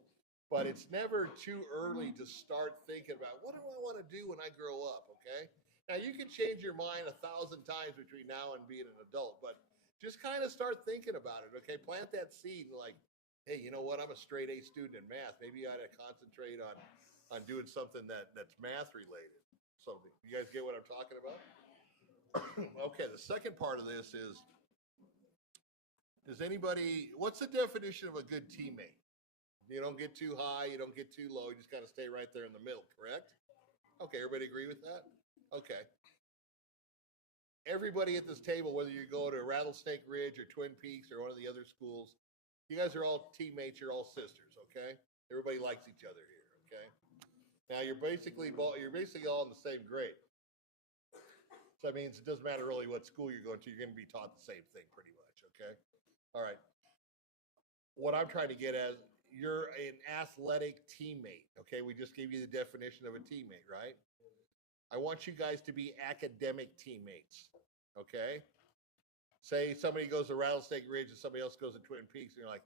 but it's never too early to start thinking about what do I want to do when I grow up, okay? Now, you can change your mind 1,000 times between now and being an adult, but just kind of start thinking about it, okay? Plant that seed and like, hey, you know what? I'm a straight A student in math. Maybe you ought to concentrate on doing something that's math related. So you guys get what I'm talking about? Okay, the second part of this is, what's the definition of a good teammate? You don't get too high, you don't get too low, you just kind of stay right there in the middle, correct? Okay, everybody agree with that? Okay. Everybody at this table, whether you go to Rattlesnake Ridge or Twin Peaks or one of the other schools, you guys are all teammates, you're all sisters, okay? Everybody likes each other here, okay? Now you're basically all in the same grade. So that means it doesn't matter really what school you're going to, you're going to be taught the same thing pretty much, okay? All right. What I'm trying to get at, you're an athletic teammate, okay? We just gave you the definition of a teammate, right? I want you guys to be academic teammates, okay? Say somebody goes to Rattlesnake Ridge and somebody else goes to Twin Peaks, and you're like,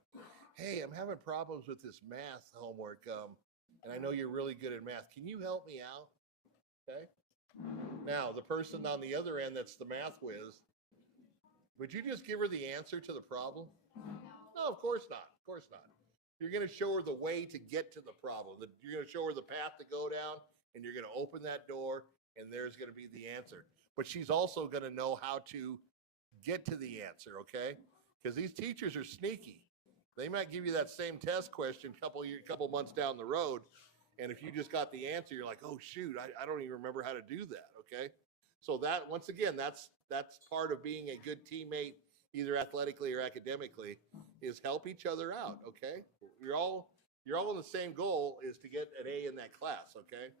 hey, I'm having problems with this math homework, and I know you're really good at math. Can you help me out? Okay. Now, the person on the other end that's the math whiz, would you just give her the answer to the problem? No, of course not. Of course not. You're going to show her the way to get to the problem. You're going to show her the path to go down, and you're going to open that door, and there's going to be the answer. But she's also going to know how to get to the answer, okay? Because these teachers are sneaky. They might give you that same test question a couple months down the road, and if you just got the answer, you're like, oh shoot, I don't even remember how to do that, okay? So that, once again, that's part of being a good teammate, either athletically or academically, is help each other out, okay? You're all in the same goal, is to get an A in that class, okay?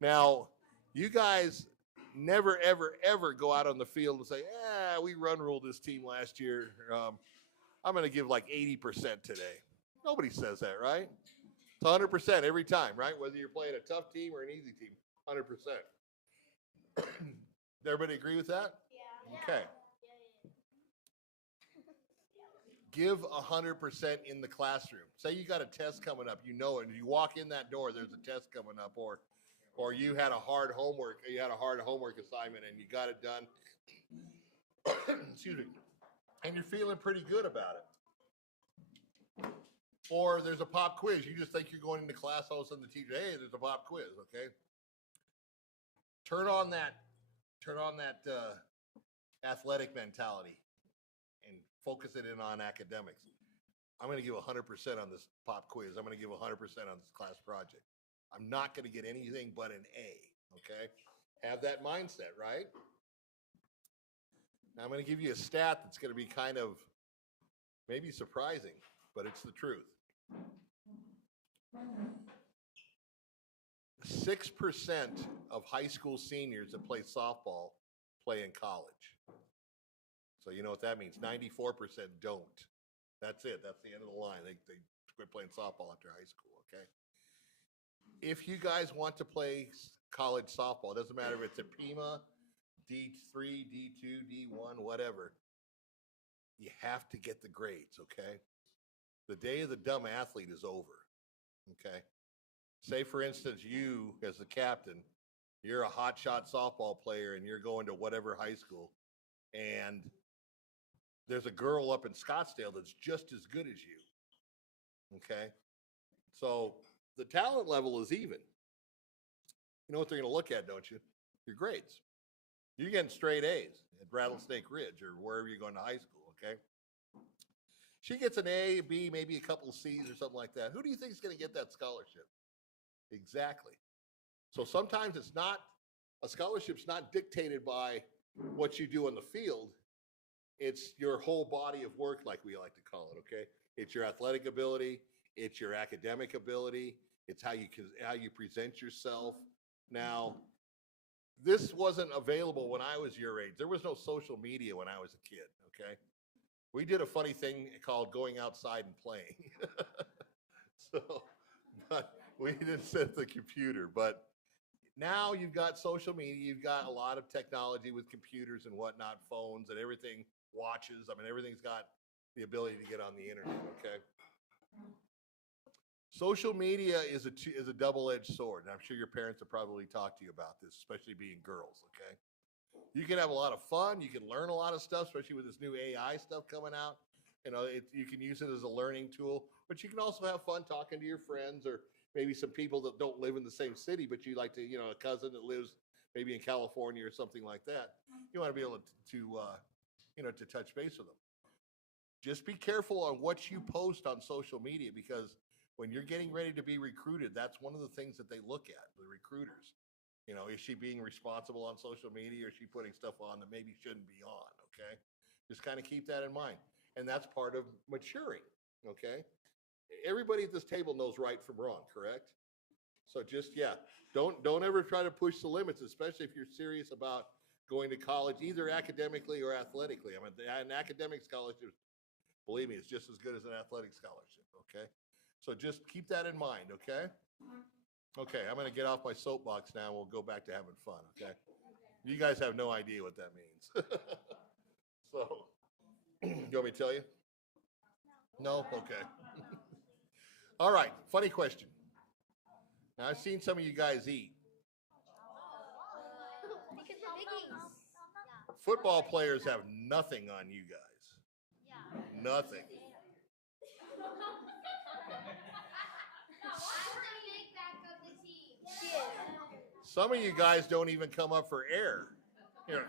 Now, you guys never, ever, ever go out on the field and say, we run ruled this team last year. I'm going to give like 80% today. Nobody says that, right? It's 100% every time, right? Whether you're playing a tough team or an easy team, 100%. Does everybody agree with that? Yeah. Okay. Give 100% in the classroom. Say you got a test coming up, you know it, and you walk in that door, there's a test coming up, or you had a hard homework assignment and you got it done. Excuse me. And you're feeling pretty good about it. Or there's a pop quiz. You just think you're going into class, all of a sudden the teacher, hey, there's a pop quiz, okay? Turn on that athletic mentality and focus it in on academics. I'm going to give 100% on this pop quiz. I'm going to give 100% on this class project. I'm not going to get anything but an A, okay? Have that mindset, right? Now I'm going to give you a stat that's going to be kind of maybe surprising, but it's the truth. 6% of high school seniors that play softball play in college. So you know what that means. 94% don't. That's it. That's the end of the line. They quit playing softball after high school, okay? If you guys want to play college softball, it doesn't matter if it's a PEMA, D3, D2, D1, whatever, you have to get the grades, okay? The day of the dumb athlete is over, okay? Say, for instance, you, as the captain, you're a hotshot softball player and you're going to whatever high school, and there's a girl up in Scottsdale that's just as good as you, okay? So the talent level is even. You know what they're going to look at, don't you? Your grades. You're getting straight A's at Rattlesnake Ridge or wherever you're going to high school, okay? She gets an A, a B, maybe a couple of C's or something like that. Who do you think is going to get that scholarship? Exactly. So sometimes a scholarship's not dictated by what you do on the field. It's your whole body of work, like we like to call it, okay? It's your athletic ability. It's your academic ability. It's how you present yourself. Now, this wasn't available when I was your age. There was no social media when I was a kid. Okay, we did a funny thing called going outside and playing. So, but we didn't set the computer. But now you've got social media. You've got a lot of technology with computers and whatnot, phones and everything, watches. I mean, everything's got the ability to get on the internet. Okay. Social media is a double-edged sword, and I'm sure your parents have probably talked to you about this, especially being girls. Okay. You can have a lot of fun. You can learn a lot of stuff, especially with this new AI stuff coming out. You know, you can use it as a learning tool, but you can also have fun talking to your friends or maybe some people that don't live in the same city, but you like to, you know, a cousin that lives maybe in California or something like that. You want to be able to touch base with them. Just be careful on what you post on social media, because when you're getting ready to be recruited, that's one of the things that they look at, the recruiters. You know, is she being responsible on social media, or is she putting stuff on that maybe shouldn't be on? Okay. Just kind of keep that in mind. And that's part of maturing. Okay. Everybody at this table knows right from wrong, correct? So just, don't ever try to push the limits, especially if you're serious about going to college, either academically or athletically. I mean, an academic scholarship, believe me, is just as good as an athletic scholarship. Okay. So just keep that in mind. Okay. Okay, I'm going to get off my soapbox now and we'll go back to having fun, okay? You guys have no idea what that means. So, you want me to tell you? No? Okay. All right, funny question. Now, I've seen some of you guys eat. Football players have nothing on you guys. Nothing. Some of you guys don't even come up for air. You're like,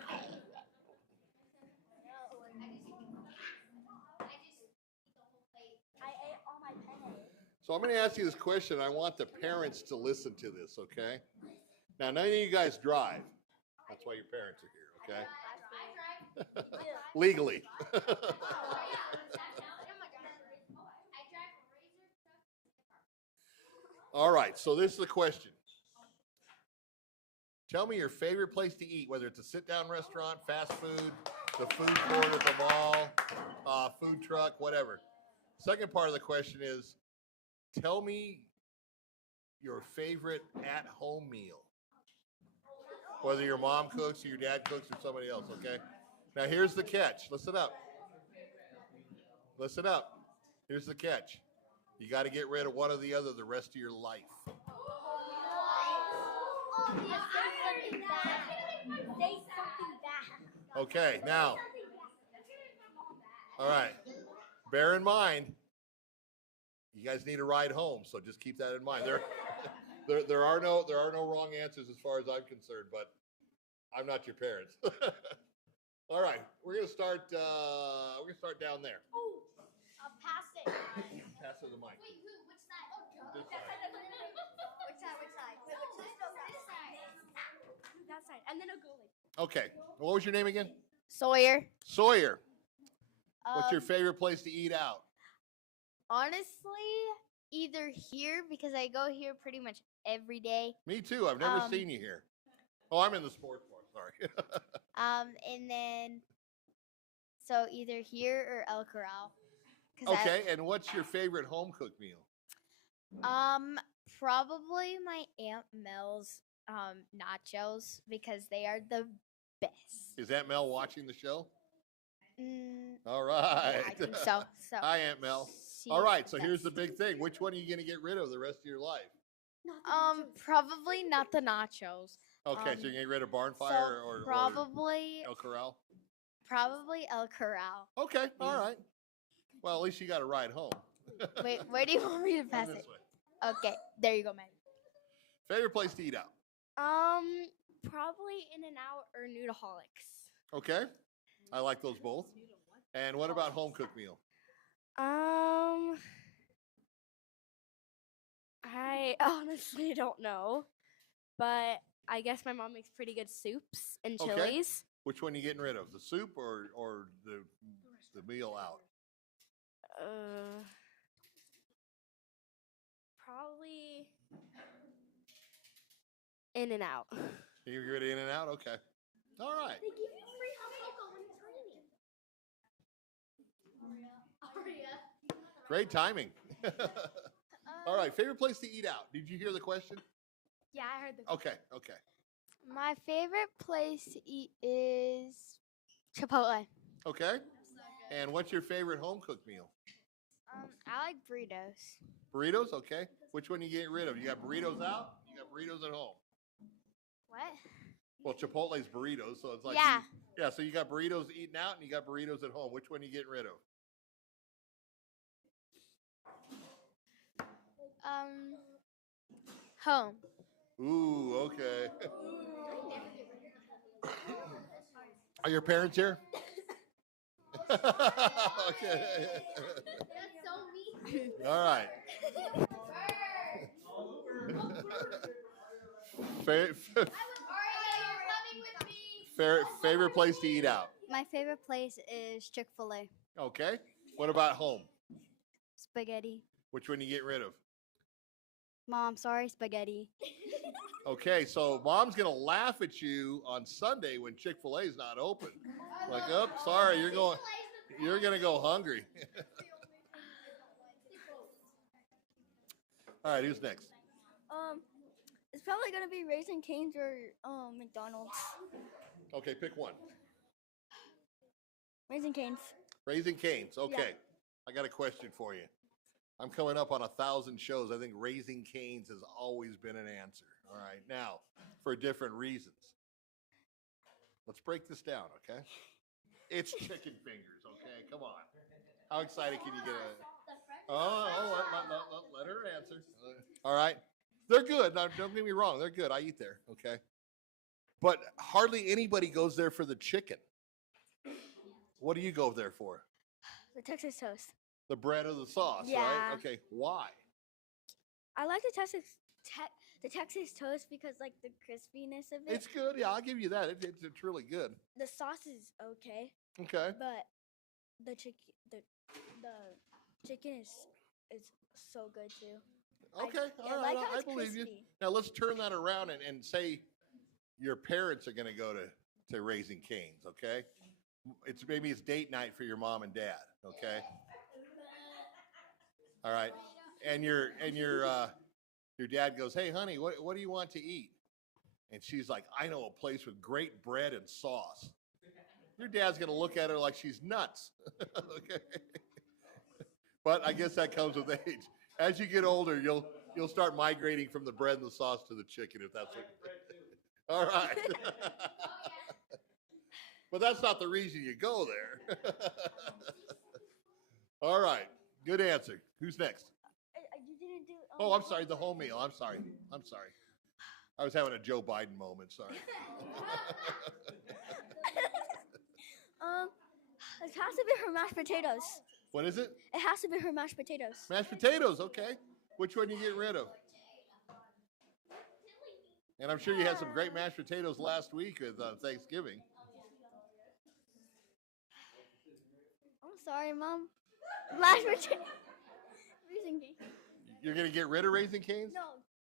so I'm going to ask you this question. I want the parents to listen to this, okay? Now, none of you guys drive. That's why your parents are here, okay? Legally. All right, so this is the question. Tell me your favorite place to eat, whether it's a sit-down restaurant, fast food, the food court at the mall, food truck, whatever. Second part of the question is, tell me your favorite at-home meal, whether your mom cooks or your dad cooks or somebody else, okay? Now, here's the catch. Listen up. Listen up. Here's the catch. You got to get rid of one or the other the rest of your life. Okay, now, all right, bear in mind, you guys need a ride home, so just keep that in mind. There are no wrong answers as far as I'm concerned, but I'm not your parents. All right, we're gonna start down there. Oh, pass it. Pass her the mic. Wait, who? Which side? Oh, This side. Which side? Which side? Wait, which side? That side, and then a goalie. Okay, what was your name again? Sawyer. Sawyer. What's your favorite place to eat out? Honestly, either here, because I go here pretty much every day. Me too. I've never seen you here. Oh, I'm in the sports bar. Sorry. And then, so either here or El Corral. Okay, and what's your favorite home cooked meal? Probably my Aunt Mel's nachos, because they are the best. Is Aunt Mel watching the show? All Yeah, right. I think so. Hi, Aunt Mel. All right, so here's the big thing. Which one are you going to get rid of the rest of your life? Probably not the nachos. Okay, so you're going to get rid of Barnfire or probably El Corral? Probably El Corral. Okay, all right. Well, at least you got a ride home. Wait, where do you want me to pass This it? way. Okay, there you go, Maggie. Favorite place to eat out? Probably In-N-Out or Noodleholics. Okay, I like those both. And what about home cooked meal? I honestly don't know, but I guess my mom makes pretty good soups and Okay. chilies. Which one are you getting rid of, the soup or the meal out? In and Out. You're good in and out? Okay. All right. They give you free hot cocoa when it's raining. Great timing. All right. Favorite place to eat out? Did you hear the question? Yeah, I heard the. Okay. Okay. My favorite place to eat is Chipotle. Okay. And what's your favorite home cooked meal? I like burritos. Burritos? Okay. Which one you get rid of? You got burritos out? You got burritos at home? What? Well, Chipotle's burritos, so it's like Yeah. yeah. So you got burritos eating out, and you got burritos at home. Which one you getting rid of? Home. Ooh, okay. Are your parents here? Okay. All right. Favorite place to eat out? My favorite place is Chick-fil-A. Okay. What about home? Spaghetti. Which one you getting rid of? Mom, sorry, spaghetti. Okay, so mom's gonna laugh at you on Sunday when Chick-fil-A is not open. Like, oh, sorry, you're gonna go hungry. All right, who's next? It's probably gonna be Raising Cane's or McDonald's. Okay, pick one. Raising Cane's. Raising Cane's. Okay, Yeah. I got a question for you. I'm coming up on 1,000 shows. I think Raising Cane's has always been an answer. All right, now for different reasons. Let's break this down, okay? It's chicken fingers, okay? Come on. How excited can you get? Let her answer. All right, they're good. Now, don't get me wrong, they're good. I eat there, okay? But hardly anybody goes there for the chicken. What do you go there for? The Texas toast. The bread or the sauce, Yeah. right? Okay, why? I like the Texas toast because like the crispiness of it. It's good. Yeah, I'll give you that. It's really good. The sauce is okay. Okay. But the chicken is so good too. Okay. All right. I believe you. Now let's turn that around and say your parents are going to go to Raising Cane's. Okay. Maybe it's date night for your mom and dad. Okay. All right. And your dad goes, "Hey, honey, what do you want to eat?" And she's like, "I know a place with great bread and sauce." Your dad's gonna look at her like she's nuts. Okay. But I guess that comes with age. As you get older, you'll start migrating from the bread and the sauce to the chicken, if that's what. All right. But that's not the reason you go there. All right. Good answer. Who's next? You didn't do. Oh, I'm sorry. The whole meal. I'm sorry. I was having a Joe Biden moment. Sorry. It has to be her mashed potatoes. What is it? It has to be her mashed potatoes. Mashed potatoes. Okay. Which one you getting rid of? And I'm sure you had some great mashed potatoes last week with Thanksgiving. I'm sorry, Mom. Mashed potatoes. Raising Cane's. You're going to get rid of Raising Cane's? No.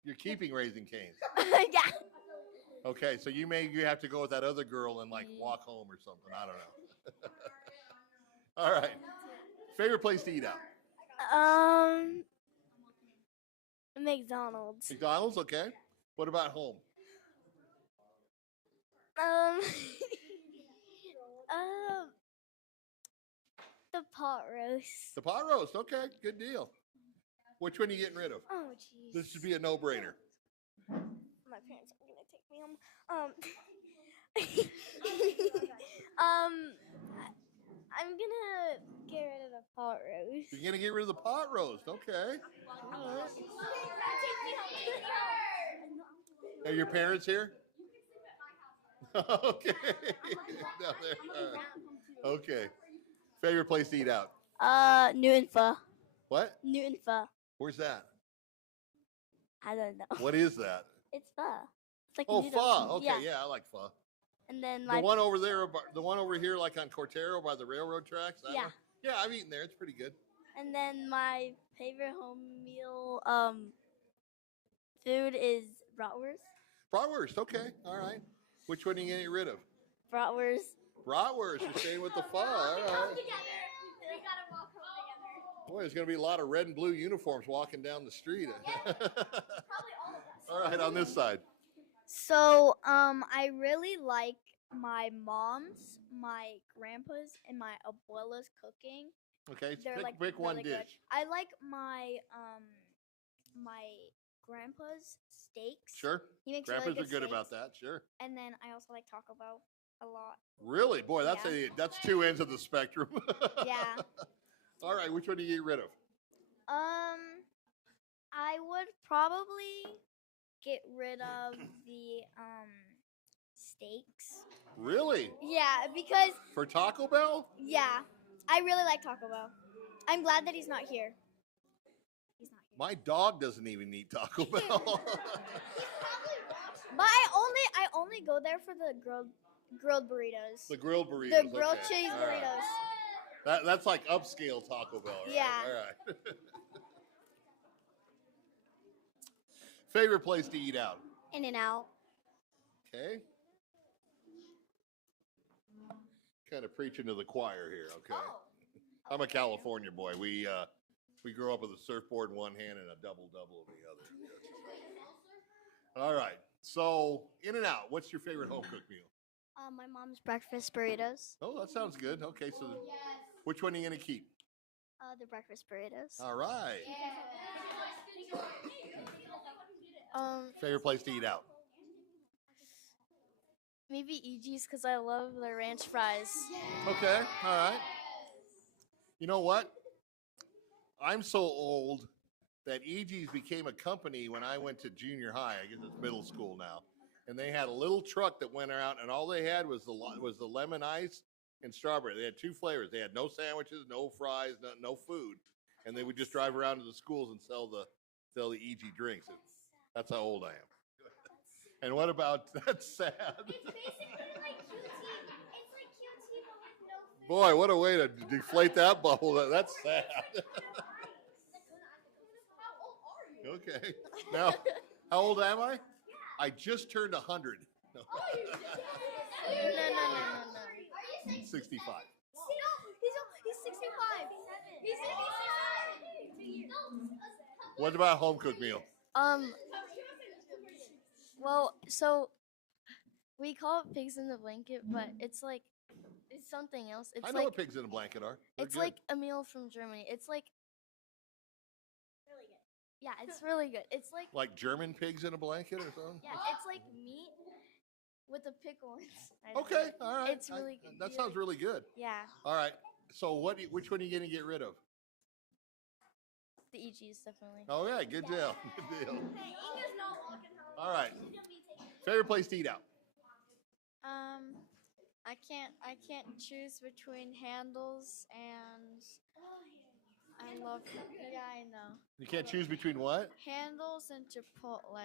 You're keeping Raising Cane's. Yeah. Okay, so you have to go with that other girl and like walk home or something. I don't know. All right. Favorite place to eat out? McDonald's. McDonald's, okay. What about home? The pot roast. The pot roast, okay, good deal. Which one are you getting rid of? Oh, jeez. This should be a no-brainer. My parents are gonna take me home. I'm gonna get rid of the pot roast. You're gonna get rid of the pot roast, okay. Are your parents here? Okay. Down there. Okay. Favorite place to eat out? Newton Pho. What? Newton Pho. Where's that? I don't know. What is that? It's pho. It's like Oh, noodles. pho. Okay, yeah, I like pho. And then The one over there, the one over here, like on Cortero by the railroad tracks. That Yeah. one? Yeah, I've eaten there. It's pretty good. And then my favorite home meal food is bratwurst. Bratwurst. Okay. All right. Which one are you getting rid of? Bratwurst. Bratwurst. You're staying with the pho. All right. Boy, there's going to be a lot of red and blue uniforms walking down the street. All right, on this side. So, I really like my mom's, my grandpa's, and my abuela's cooking. Okay, They're pick, like pick one really good. dish. I like my grandpa's steaks. Sure. He makes Grandpas really are good steaks. about that. Sure. And then I also like Taco Bell a lot. Really? Boy, that's Yeah. that's two ends of the spectrum. Yeah. All right, which one do you get rid of? I would probably get rid of the steaks. Really? Yeah, because For Taco Bell? yeah, I really like Taco Bell. I'm glad that he's not here. My dog doesn't even eat Taco Bell. But I only go there for the grilled burritos. The grilled burritos. The grilled okay. cheese All right. burritos. That's like upscale Taco Bell, right? Yeah. All right. Favorite place to eat out? In-N-Out. Okay. Kind of preaching to the choir here, okay? I'm a California boy. We grew up with a surfboard in one hand and a double-double in the other. All right. So, In-N-Out, what's your favorite home-cooked meal? My mom's breakfast burritos. Oh, that sounds good. Okay, so which one are you going to keep? The breakfast burritos. All right. Um, Favorite place to eat out? maybe EG's because I love their ranch fries. Okay, all right. You know what? I'm so old that EG's became a company when I went to junior high. I guess it's middle school now. And they had a little truck that went around, and all they had was the lemon ice and strawberry. They had two flavors. They had no sandwiches, no fries, no food, and they would just drive around to the schools and sell the EG drinks. That's how old I am. And what about that's sad? It's basically like QT. It's like QT but with no food. Boy, what a way to deflate that bubble. That's sad. Okay. Now, how old am I? I just turned 100. No. No. 65. He's 65. He's 65. What about home cooked meal? Well, so we call it pigs in the blanket, but it's something else. It's I know what pigs in a blanket are. They're it's good. like a meal from Germany. It's like really good. Yeah, it's really good. It's like German pigs in a blanket or something? yeah, it's like meat with a pickle. Okay, all right. It's really good. That sounds really good. Yeah, All right. So which one are you going to get rid of? the EGs definitely. Oh, yeah, good deal. Good deal. All right. Favorite place to eat out? I can't choose between Handles and I love I know. You can't choose between what? Handles and Chipotle.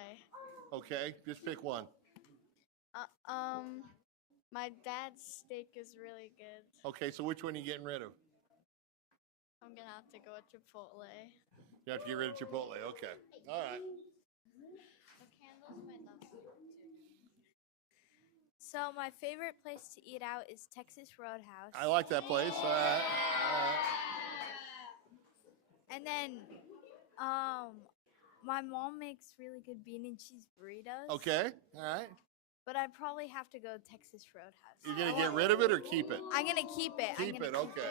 Okay, just pick one. My dad's steak is really good. Okay, so which one are you getting rid of? I'm gonna have to go with Chipotle. You have to get rid of Chipotle. Okay. All right. So my favorite place to eat out is Texas Roadhouse. I like that place. All right. All right. And then, my mom makes really good bean and cheese burritos. Okay. All right. But I probably have to go Texas Roadhouse. You're going to get rid of it or keep it? I'm gonna keep it. Keep it. Okay.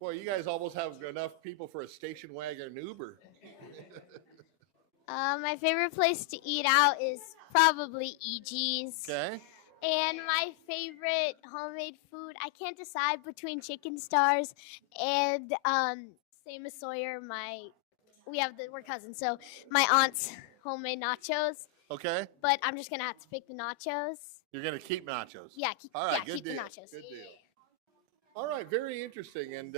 Boy, you guys almost have enough people for a station wagon and Uber. My favorite place to eat out is probably EG's. Okay. And my favorite homemade food, I can't decide between Chicken Stars and same as Sawyer. We're cousins, so my aunt's homemade nachos. Okay. But I'm just gonna have to pick the nachos. You're going to keep nachos. Yeah, All right. keep Good deal. the nachos. Good deal. All right. Very interesting. And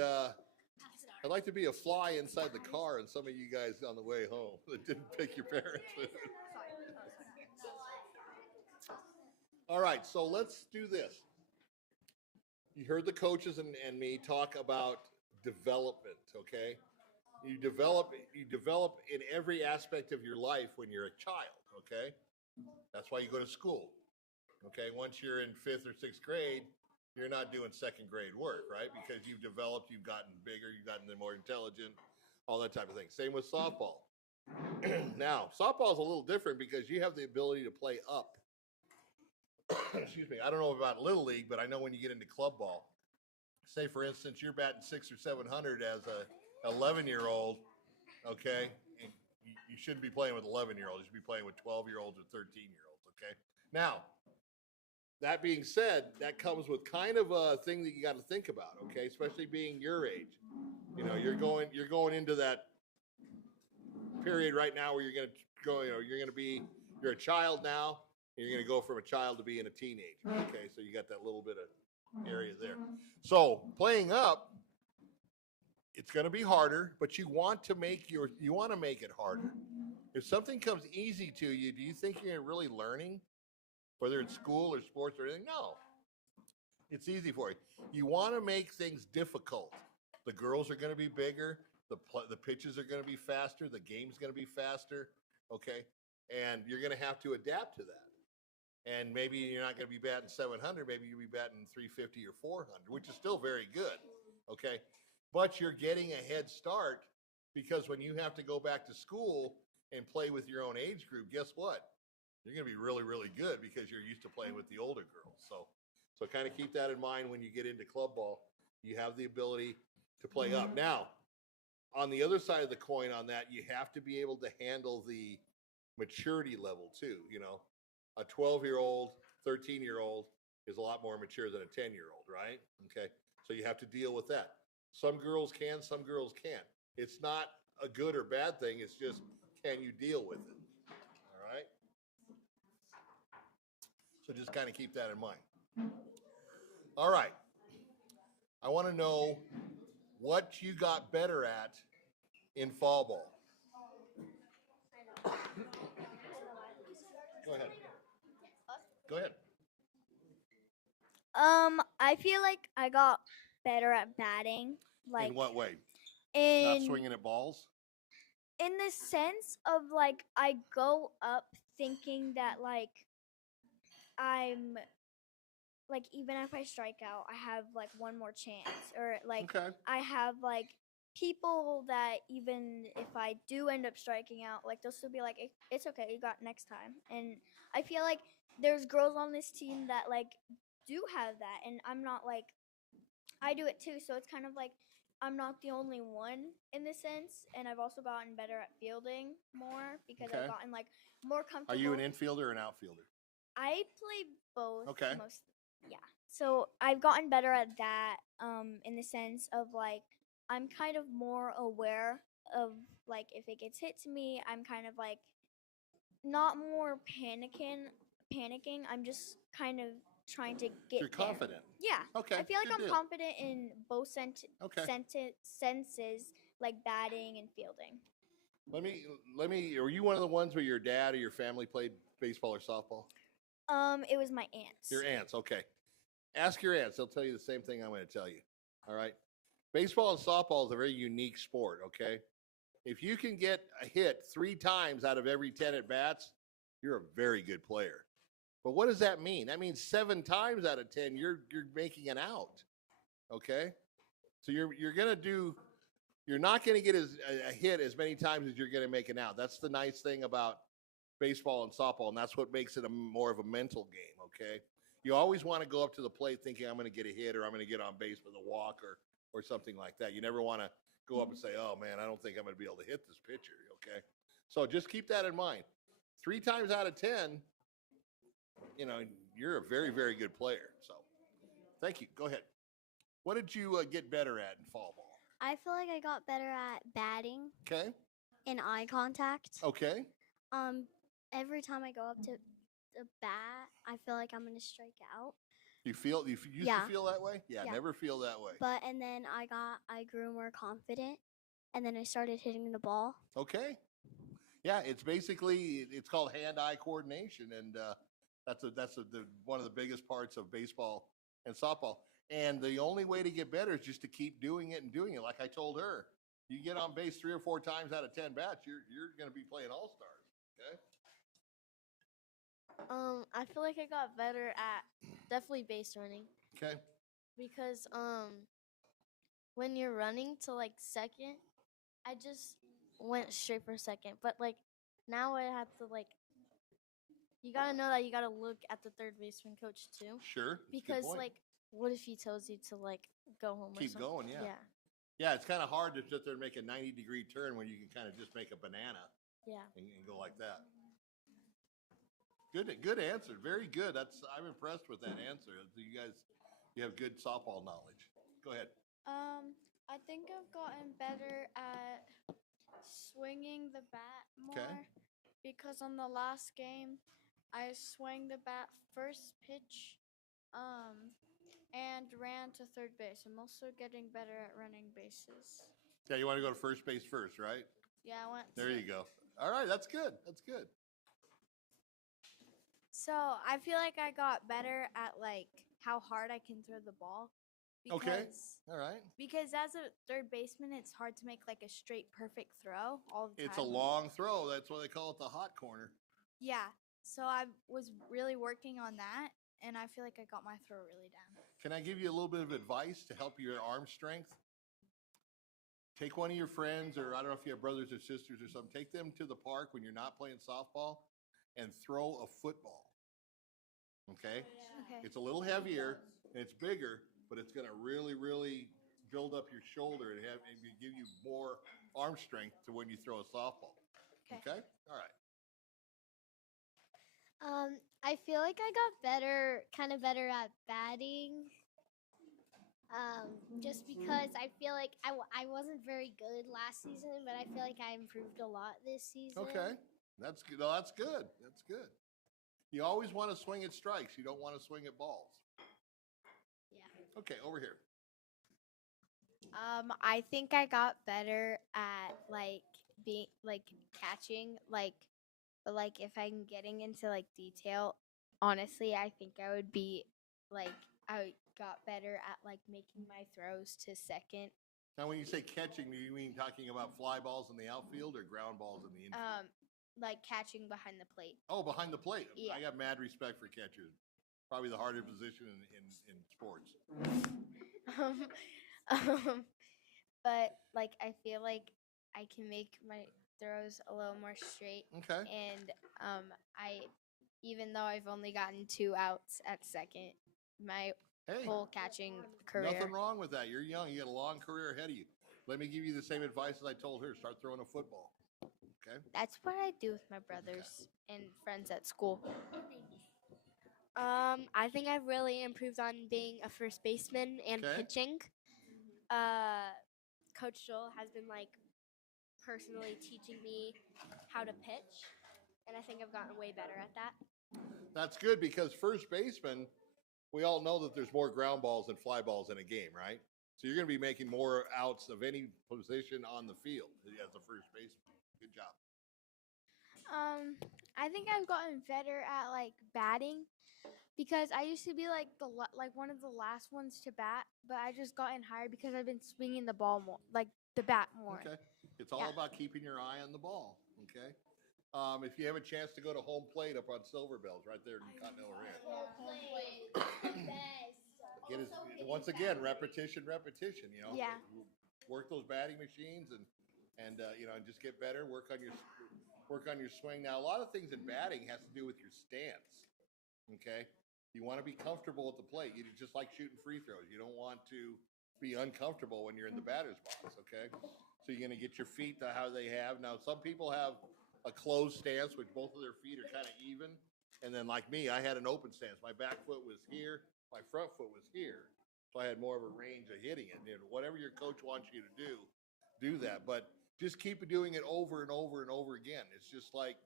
I'd like to be a fly inside the car and some of you guys on the way home that didn't pick your parents' food. All right, so let's do this. You heard the coaches and me talk about development, okay? you develop in every aspect of your life when you're a child. Okay, that's why you go to school. Okay, once you're in 5th or 6th grade, you're not doing 2nd grade work, right? Because you've developed, you've gotten bigger, you've gotten more intelligent, all that type of thing. Same with softball. Now, softball is a little different because you have the ability to play up. Excuse me. I don't know about Little League, but I know when you get into club ball, say for instance, you're batting 600 or 700 as a 11-year-old, okay, and you shouldn't be playing with 11-year-olds. You should be playing with 12-year-olds or 13-year-olds, okay? Now, that being said, that comes with kind of a thing that you got to think about, okay? Especially being your age. You know, you're going into that period right now where you're going to go, you're a child now, and you're going to go from a child to being a teenager, okay? So you got that little bit of area there. So playing up, it's going to be harder, but you want to make it harder. If something comes easy to you, do you think you're really learning? Whether it's school or sports or anything? No. It's easy for you. You want to make things difficult. The girls are going to be bigger. The pitches are going to be faster. The game's going to be faster. Okay? And you're going to have to adapt to that. And maybe you're not going to be batting 700. Maybe you'll be batting 350 or 400, which is still very good. Okay? But you're getting a head start because when you have to go back to school and play with your own age group, guess what? You're going to be really, really good because you're used to playing with the older girls. So kind of keep that in mind when you get into club ball. You have the ability to play up. Now, on the other side of the coin on that, you have to be able to handle the maturity level too. You know, a 12-year-old, 13-year-old is a lot more mature than a 10-year-old, right? Okay, so you have to deal with that. Some girls can, some girls can't. It's not a good or bad thing. It's just, can you deal with it? All right? So just kind of keep that in mind. All right. I want to know what you got better at in fall ball. Go ahead. Go ahead. I feel like I got better at batting. Like In what way? Not in swinging at balls? in the sense of like I go up thinking that like I'm like even if I strike out, I have like one more chance, or like Okay. I have like people that even if I do end up striking out, like they'll still be like, It's okay, you got next time." And I feel like there's girls on this team that like do have that, and I'm not like I do it too, so it's kind of like I'm not the only one in this sense, and I've also gotten better at fielding more because Okay. I've gotten like more comfortable. Are you an infielder or an outfielder? I play both. Okay. Yeah. So I've gotten better at that. In the sense of like I'm kind of more aware of like if it gets hit to me, I'm kind of like not more panicking. I'm just kind of trying to get You're there. confident. Yeah. Okay, I feel like good I'm deal. confident in both Okay. senses, like batting and fielding. Let me. Are you one of the ones where your dad or your family played baseball or softball? It was my aunts. Your aunts. Okay. Ask your aunts. They'll tell you the same thing I'm going to tell you. All right. Baseball and softball is a very unique sport. Okay. If you can get a hit 3 times out of every 10 at bats, you're a very good player. But what does that mean? That means 7 times out of 10 you're making an out. Okay? So you're not going to get a hit as many times as you're going to make an out. That's the nice thing about baseball and softball, and that's what makes it more of a mental game, okay? You always want to go up to the plate thinking I'm going to get a hit or I'm going to get on base with a walk or something like that. You never want to go up and say, "Oh man, I don't think I'm going to be able to hit this pitcher," okay? So just keep that in mind. 3 times out of 10, you're a very, very good player. So thank you. Go ahead. What did you get better at in fall ball? I feel like I got better at batting Okay. and eye contact. Okay. Every time I go up to the bat, I feel like I'm gonna strike out. You used to feel that way? Yeah, Yeah. never feel that way. And then I grew more confident, and then I started hitting the ball. Okay. Yeah, it's called hand-eye coordination, and that's one of the biggest parts of baseball and softball. And the only way to get better is just to keep doing it and doing it. Like I told her, You get on base 3 or 4 times out of 10 bats, you're going to be playing all stars. Okay. I feel like I got better at definitely base running Okay. because when you're running to like second, I just went straight for second. But like now I have to like you gotta know that you gotta look at the third baseman coach too. Sure. Because like what if he tells you to like go home or Keep something? going, yeah. Yeah. Yeah, it's kind of hard to sit there and make a 90-degree turn when you can kind of just make a banana Yeah. and go like that. Good answer. Very good. I'm impressed with that answer. You have good softball knowledge. Go ahead. I think I've gotten better at swinging the bat more because on the last game, I swung the bat first pitch, and ran to third base. I'm also getting better at running bases. Yeah, you want to go to first base first, right? Yeah, I went. There you go. All right, that's good. That's good. So I feel like I got better at like how hard I can throw the ball. Okay. All right. Because as a third baseman, it's hard to make like a straight, perfect throw all the time. It's a long throw. That's why they call it the hot corner. Yeah. So I was really working on that, and I feel like I got my throw really down. Can I give you a little bit of advice to help your arm strength? Take one of your friends, or I don't know if you have brothers or sisters or something, take them to the park when you're not playing softball and throw a football. Okay? It's a little heavier and it's bigger, but it's going to really, really build up your shoulder and give you more arm strength to when you throw a softball. Okay? All right. I feel like I got kind of better at batting. Just because I feel like I wasn't very good last season, but I feel like I improved a lot this season. Okay. That's good. No, that's good. That's good. You always want to swing at strikes. You don't want to swing at balls. Yeah. Okay, over here. I think I got better at like being like catching but like if I'm getting into like detail, honestly, I think I would be like I got better at like making my throws to second. Now, when you say catching, do you mean talking about fly balls in the outfield or ground balls in the infield? Like catching behind the plate. Oh, behind the plate. Yeah. I got mad respect for catchers. Probably the hardest position in sports. But like I feel like I can make my throws a little more straight. Okay. And I even though I've only gotten 2 outs at second, my whole catching career. Nothing wrong with that. You're young. You got a long career ahead of you. Let me give you the same advice as I told her. Start throwing a football. Okay. That's what I do with my brothers and friends at school. I think I've really improved on being a first baseman and pitching. Coach Joel has been like personally teaching me how to pitch, and I think I've gotten way better at that. That's good because first baseman, we all know that there's more ground balls than fly balls in a game, right? So you're going to be making more outs of any position on the field as a first baseman. Good job. I think I've gotten better at like batting because I used to be like one of the last ones to bat, but I just gotten higher because I've been swinging the ball more, like the bat more. Okay. It's all about keeping your eye on the ball. Okay. If you have a chance to go to home plate up on Silver Bells, right there in Continental Ranch. Once again, repetition. You know. Yeah. Work those batting machines and you know, and just get better. Work on your swing. Now, a lot of things in batting has to do with your stance. Okay. You want to be comfortable at the plate. You just like shooting free throws. You don't want to be uncomfortable when you're in the batter's box. Okay. So you're going to get your feet to how they have. Now, some people have a closed stance, which both of their feet are kind of even. And then like me, I had an open stance. My back foot was here. My front foot was here. So I had more of a range of hitting it. You know, whatever your coach wants you to do that. But just keep doing it over and over and over again. It's just like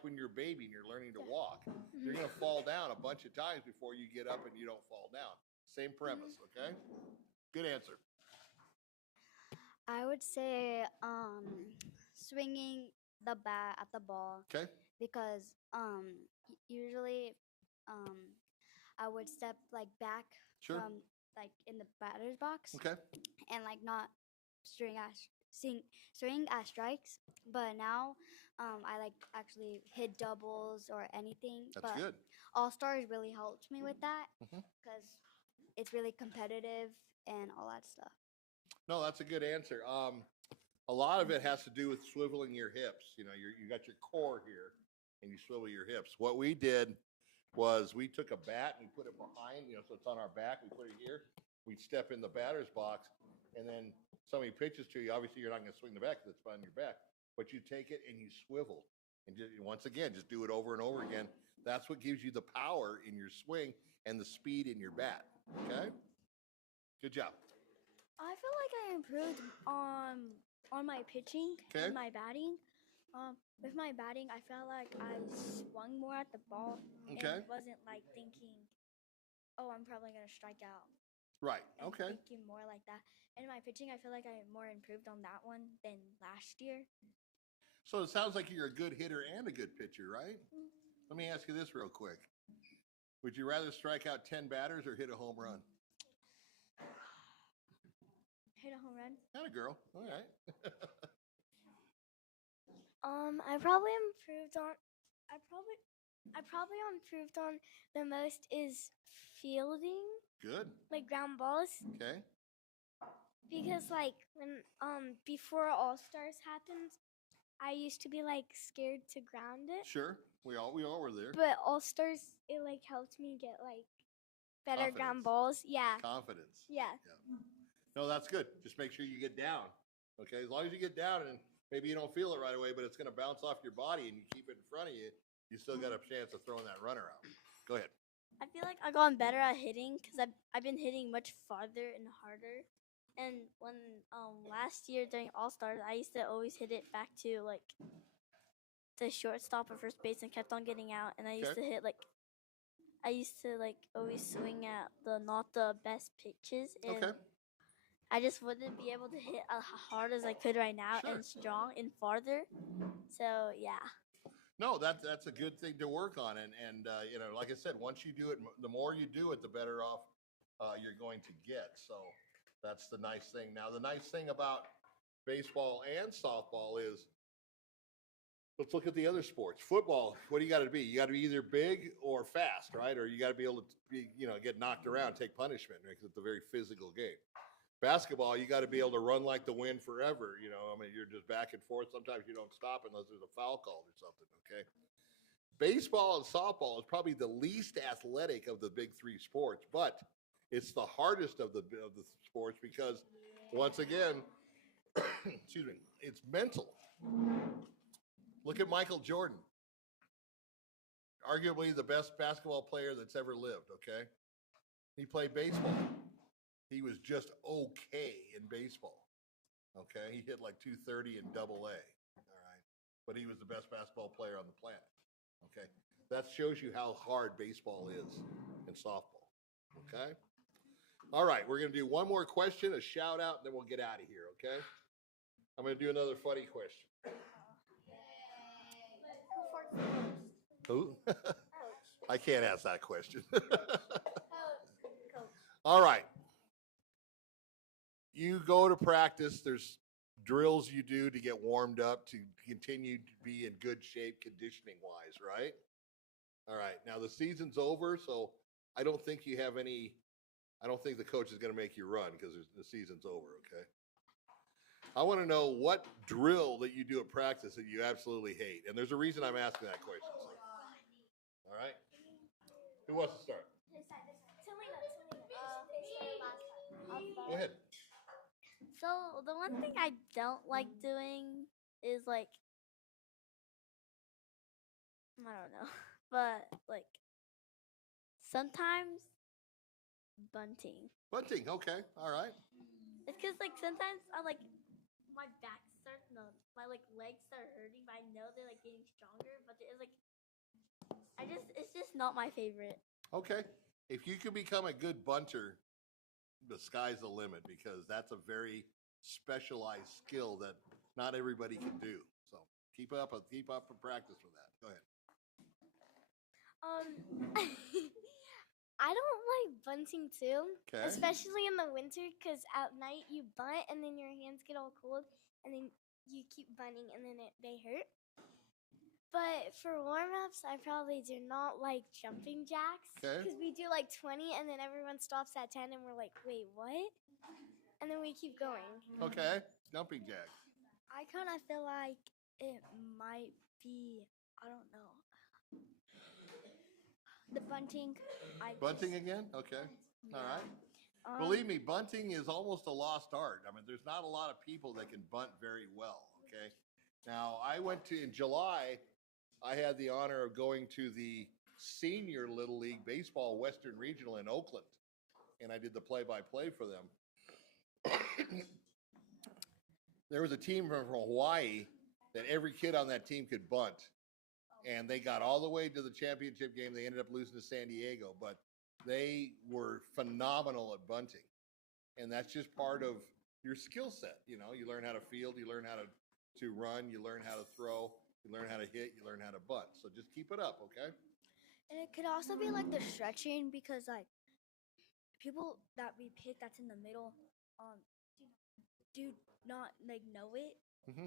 when you're a baby and you're learning to walk. You're going to fall down a bunch of times before you get up and you don't fall down. Same premise, okay? Good answer. I would say swinging the bat at the ball. Okay. Because usually I would step like back from like in the batter's box. Okay. And like not swing at strikes, but now I like actually hit doubles or anything. That's but good. All Stars really helped me with that Mhm. because it's really competitive and all that stuff. No, that's a good answer. A lot of it has to do with swiveling your hips. You know, you got your core here, and you swivel your hips. What we did was we took a bat and we put it behind, you know, so it's on our back. We put it here. We'd step in the batter's box, and then somebody pitches to you. Obviously, you're not going to swing the bat because it's on your back, but you take it and you swivel. And just, once again, just do it over and over again. That's what gives you the power in your swing and the speed in your bat. Okay? Good job. I feel like I improved on my pitching Okay. and my batting. With my batting, I felt like I swung more at the ball Okay. and wasn't like thinking, "Oh, I'm probably gonna strike out." Right. And Okay. thinking more like that. And my pitching, I feel like I more improved on that one than last year. So it sounds like you're a good hitter and a good pitcher, right? Let me ask you this real quick. Would you rather strike out 10 batters or hit a home run? Hit a home run. Not a girl. All right. I probably improved on. I probably improved on the most is fielding, Good. like ground balls, Okay. because like when before All Stars happened, I used to be like scared to ground it. Sure. We all were there. But All Stars, it like helped me get like better ground Confidence. balls. Yeah. Confidence. Yeah. No, that's good. Just make sure you get down. Okay. As long as you get down and maybe you don't feel it right away, but it's going to bounce off your body and you keep it in front of you, you still got a chance of throwing that runner out. Go ahead. I feel like I've gotten better at hitting because I've been hitting much farther and harder. And when last year during All Stars, I used to always hit it back to like the shortstop or first base and kept on getting out. And I used to hit like always swing at the not the best pitches. And Okay. I just wouldn't be able to hit as hard as I could right now and strong and farther. So yeah. No, that's a good thing to work on, and you know, like I said, once you do it, the more you do it, the better off you're going to get. So that's the nice thing. Now, the nice thing about baseball and softball is, let's look at the other sports. Football, what do you got to be? You got to be either big or fast, right? Or you got to be able to be, you know, get knocked around, take punishment, right? Because it's a very physical game. Basketball, you got to be able to run like the wind forever. You know, I mean, you're just back and forth. Sometimes you don't stop unless there's a foul called or something. Okay. Baseball and softball is probably the least athletic of the big three sports, but it's the hardest of the sports because, once again, excuse me, it's mental. Look at Michael Jordan, arguably the best basketball player that's ever lived. Okay, he played baseball. He was just okay in baseball. Okay, he hit like 230 in Double A. All right, but he was the best basketball player on the planet. Okay, that shows you how hard baseball is and softball. Okay, all right, we're gonna do one more question, a shout out, and then we'll get out of here. Okay, I'm gonna do another funny question. Who? I can't ask that question. All right. You go to practice, there's drills you do to get warmed up to continue to be in good shape conditioning wise, right? All right. Now the season's over, so I don't think you have any, I don't think the coach is going to make you run because the season's over, okay? I want to know what drill that you do at practice that you absolutely hate. And there's a reason I'm asking that question. So. All right. Who wants to start? Go ahead. So the one thing I don't like doing is like, I don't know, but like sometimes bunting. Bunting, okay, all right. It's because like sometimes I like my back starts, no, my like legs start hurting, but I know they're like getting stronger, but it's like it's just not my favorite. Okay, if you can become a good bunter, the sky's the limit because that's a very specialized skill that not everybody can do. So keep up and practice with that. Go ahead. I don't like bunting too, Okay. especially in the winter because at night you bunt and then your hands get all cold and then you keep bunting, and then they hurt. But for warm-ups, I probably do not like jumping jacks. Okay. Because we do like 20, and then everyone stops at 10, and we're like, wait, what? And then we keep going. Okay. Jumping jacks. I kind of feel like it might be, I don't know. The bunting. Bunting again? Okay. All right. Um, Believe me, bunting is almost a lost art. I mean, there's not a lot of people that can bunt very well. Okay. Now, I went to, in July, I had the honor of going to the senior Little League Baseball Western Regional in Oakland, and I did the play-by-play for them. There was a team from Hawaii that every kid on that team could bunt, and they got all the way to the championship game. They ended up losing to San Diego, but they were phenomenal at bunting, and that's just part of your skill set. You know, you learn how to field, you learn how to run, you learn how to throw, you learn how to hit, you learn how to bunt. So just keep it up, okay? And it could also be like the stretching, because like people that we pick that's in the middle do not like know it, Mm-hmm.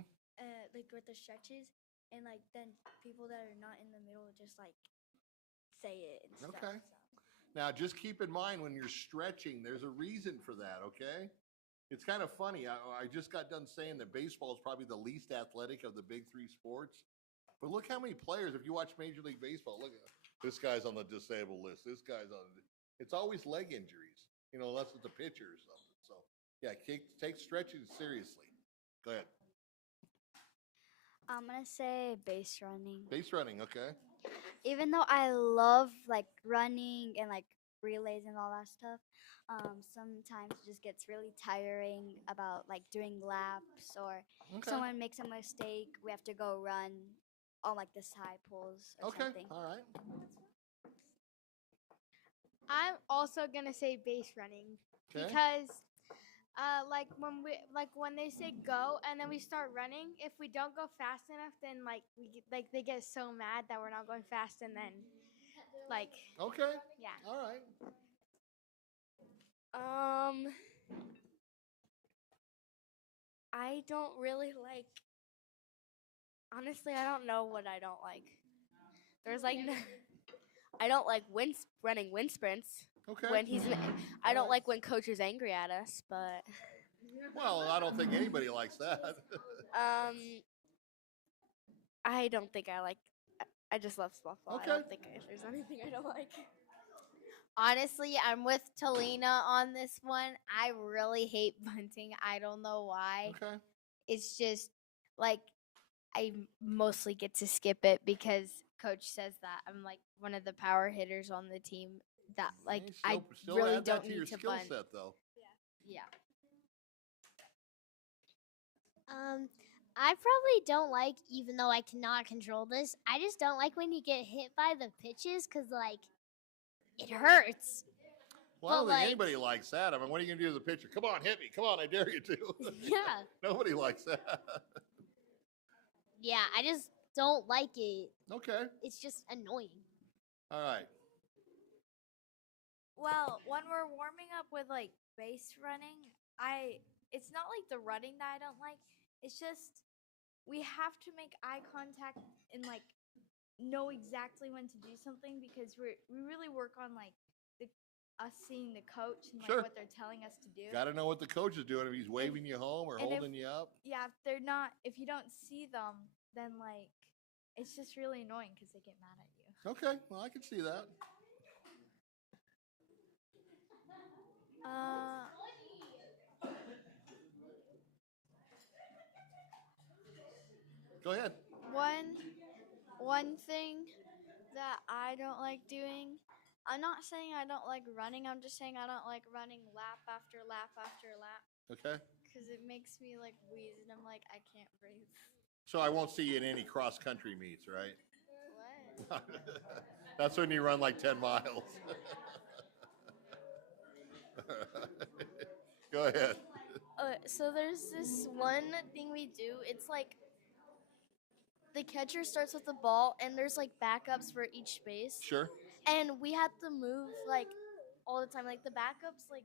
like with the stretches, and like then people that are not in the middle just like say it and stuff. Okay. Now, just keep in mind when you're stretching, there's a reason for that, okay? It's kind of funny. I just got done saying that baseball is probably the least athletic of the big three sports. But look how many players, if you watch Major League Baseball, look at this guy's on the disabled list. This guy's on it's always leg injuries, you know, unless it's a pitcher or something. So, yeah, take stretching seriously. Go ahead. I'm gonna say base running. Base running, okay. Even though I love like running and like relays and all that stuff, sometimes it just gets really tiring about like doing laps, or Okay. someone makes a mistake, we have to go run on like the side pulls or Okay, something. all right. I'm also gonna say base running, Okay. because like when they say go and then we start running, if we don't go fast enough, then they get so mad that we're not going fast, and then Okay. yeah. All right. I don't really like. Honestly, I don't know what I don't like. There's like, I don't like running wind sprints. Okay. When I don't like when coach is angry at us, but. Well, I don't think anybody likes that. I don't think I like. I just love softball. Okay. I don't think there's anything I don't like. Honestly, I'm with Talina on this one. I really hate bunting. I don't know why. Okay. It's just like I mostly get to skip it because coach says that I'm like one of the power hitters on the team that like I Still really add that don't to need your to skill bunt. set, though. Yeah. I probably don't like, even though I cannot control this, I just don't like when you get hit by the pitches, because, like, it hurts. Well, I don't But, think like- anybody likes that. I mean, what are you going to do to the pitcher? Come on, hit me. Come on, I dare you to. Yeah. Nobody likes that. Yeah, I just don't like it. Okay. It's just annoying. All right. Well, when we're warming up with like base running, it's not like the running that I don't like. It's just we have to make eye contact and like know exactly when to do something, because we really work on like us seeing the coach and like Sure. what they're telling us to do. Got to know what the coach is doing. If he's waving you home or And holding you up. Yeah, if you don't see them, then like it's just really annoying because they get mad at you. Okay. Well, I can see that. Go ahead. One thing that I don't like doing, I'm not saying I don't like running, I'm just saying I don't like running lap after lap after lap, Okay. because it makes me like wheeze and I'm like, I can't breathe. So I won't see you in any cross country meets, right? What? That's when you run like 10 miles. Go ahead. So there's this one thing we do. It's like the catcher starts with the ball, and there's like backups for each base. Sure. And we have to move like all the time. Like the backups, like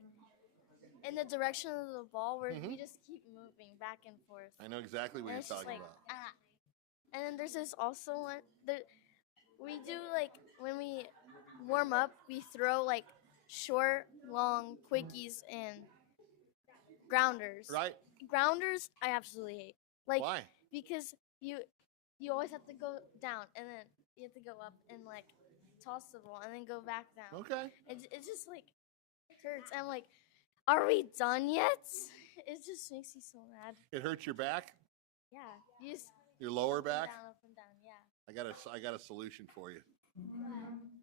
in the direction of the ball where Mhm. we just keep moving back and forth. I know exactly what And you're it's just talking like, about. ah. And then there's this also one that we do like when we warm up, we throw like short, long quickies and grounders. Right? Grounders, I absolutely hate. Like Why? because you always have to go down and then you have to go up and like toss the ball and then go back down. Okay. It just like hurts. I'm like, are we done yet? It just makes me so mad. It hurts your back, Yeah, you just your lower up back. and down. Yeah. I got a solution for you.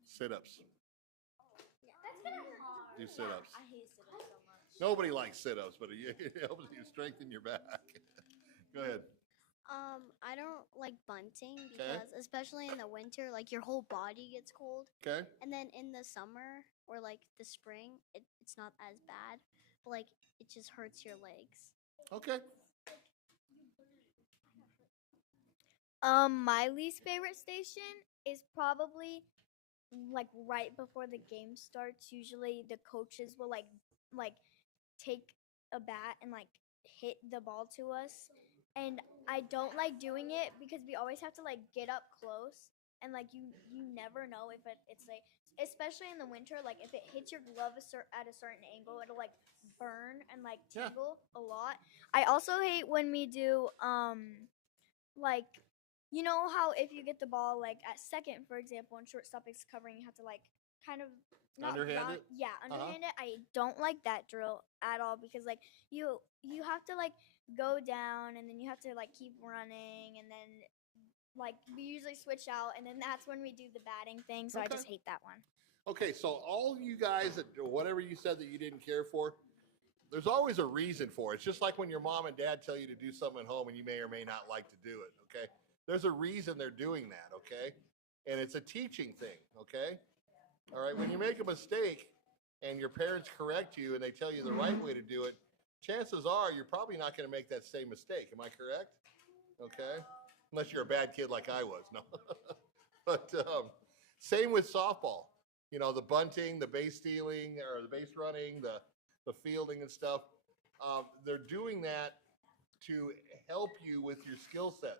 Sit-ups. That's gonna hurt. Do sit-ups. I hate sit-ups so much. Nobody likes sit-ups, but it helps you strengthen your back. Go ahead. I don't like bunting Okay. because, especially in the winter, like your whole body gets cold. Okay. And then in the summer or like the spring, it's not as bad, but like it just hurts your legs. Okay. My least favorite station is probably like right before the game starts. Usually the coaches will like take a bat and like hit the ball to us. And I don't like doing it because we always have to like get up close and like you never know if it's like, especially in the winter, like if it hits your glove at a certain angle, it'll like burn and like Yeah. tingle a lot. I also hate when we do like, you know how if you get the ball like at second, for example, and shortstop is covering, you have to like kind of not Underhand round, it? yeah, underhand it. I don't like that drill at all because like you have to like go down and then you have to like keep running and then like we usually switch out and then that's when we do the batting thing. So I just Okay. hate that one. Okay, so all you guys that whatever you said that you didn't care for, there's always a reason for it. It's just like when your mom and dad tell you to do something at home and you may or may not like to do it, okay? There's a reason they're doing that, okay? And it's a teaching thing, okay? All right, when you make a mistake and your parents correct you and they tell you the right way to do it, chances are you're probably not going to make that same mistake. Am I correct? Okay? Unless you're a bad kid like I was, no. But same with softball. You know, the bunting, the base stealing, or the base running, the fielding and stuff. They're doing that to help you with your skill set.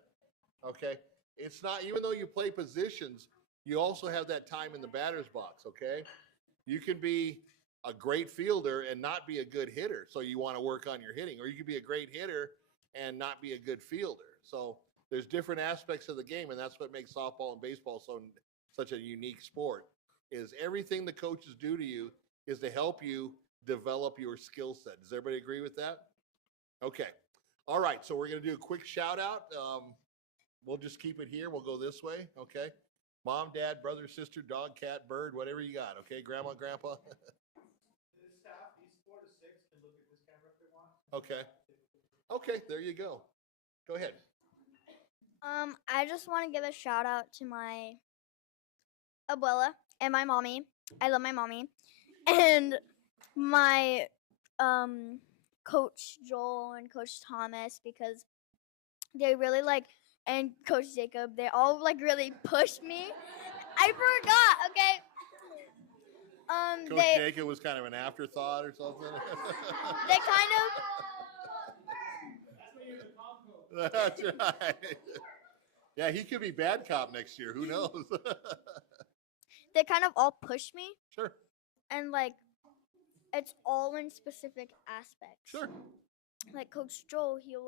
Okay? It's not, even though you play positions, you also have that time in the batter's box, okay? You can be a great fielder and not be a good hitter, so you want to work on your hitting. Or you could be a great hitter and not be a good fielder. So there's different aspects of the game, and that's what makes softball and baseball such a unique sport, is everything the coaches do to you is to help you develop your skill set. Does everybody agree with that? Okay. All right, so we're going to do a quick shout out. We'll just keep it here. We'll go this way, okay? Mom, dad, brother, sister, dog, cat, bird, whatever you got, okay? Grandma, grandpa? The staff, these 4 to 6 can look at this camera if they want. Okay. Okay, there you go. Go ahead. I just want to give a shout out to my abuela and my mommy. I love my mommy. And my coach Joel and coach Thomas, because they really like, and coach Jacob, they all like really pushed me. I forgot, okay? Coach Jacob was kind of an afterthought or something. They kind of. That's right. Yeah, he could be bad cop next year. Who knows? They kind of all pushed me. Sure. And like, it's all in specific aspects. Sure. Like Coach Joel, he'll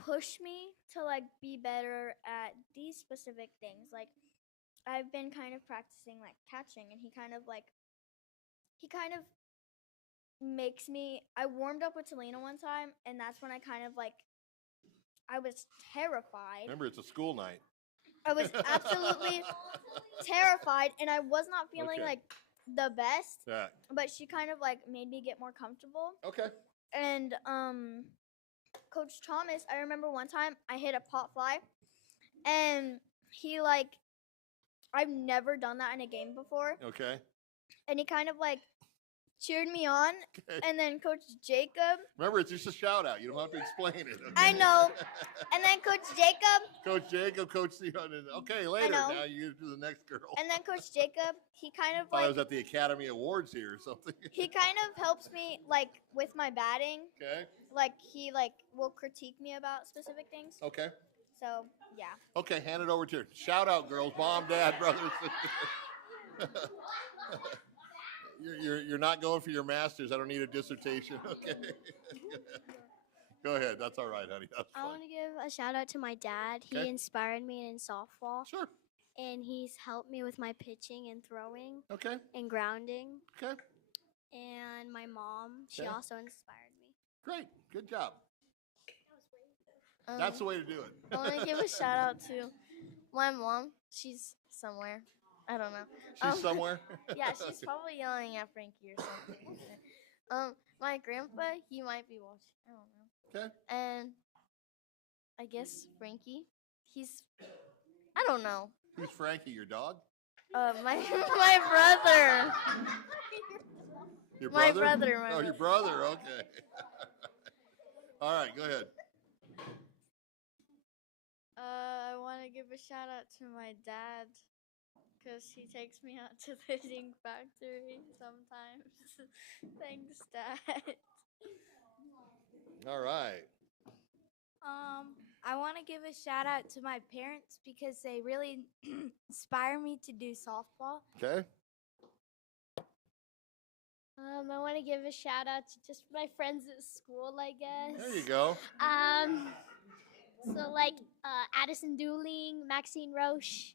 push me to like be better at these specific things. Like I've been kind of practicing like catching, and he kind of makes me. I warmed up with Selena one time, and that's when I kind of like, I was terrified. Remember, it's a school night. I was absolutely terrified, and I was not feeling Okay. like the best. Yeah. But she kind of like made me get more comfortable. Okay. And Coach Thomas, I remember one time I hit a pop fly, and he like, I've never done that in a game before. Okay. And he kind of like cheered me on, Okay. and then Coach Jacob. Remember, it's just a shout out. You don't have to explain it. Okay? I know. And then Coach Jacob. Coach Jacob, Coach Theon. Okay, later. know. Now you do the next girl. And then Coach Jacob, he kind of Thought I like was at the Academy Awards here or something. he kind of helps me like with my batting. Okay. Like he like will critique me about specific things. Okay. So yeah. Okay, hand it over to her. Shout out, girls, mom, dad, brothers. You're not going for your master's. I don't need a dissertation. Okay. Go ahead. That's all right, honey. That's I fine. want to give a shout out to my dad. He Okay. inspired me in softball. Sure. And he's helped me with my pitching and throwing. Okay. And grounding. Okay. And my mom, she Okay. also inspired me. Great. Good job. That's the way to do it. I want to give a shout out to my mom. She's somewhere. I don't know. She's somewhere? Yeah, she's Okay. probably yelling at Frankie or something. My grandpa, he might be watching. I don't know. Okay. And I guess Frankie, I don't know. Who's Frankie, your dog? My my brother. Your My brother? brother, my Oh, your brother. Okay. All right, go ahead. I want to give a shout out to my dad because he takes me out to the Zing Factory sometimes. Thanks, Dad. All right. I want to give a shout out to my parents because they really inspire me to do softball. Okay. I want to give a shout out to just my friends at school, I guess. There you go. So like Addison Dooling, Maxine Roche,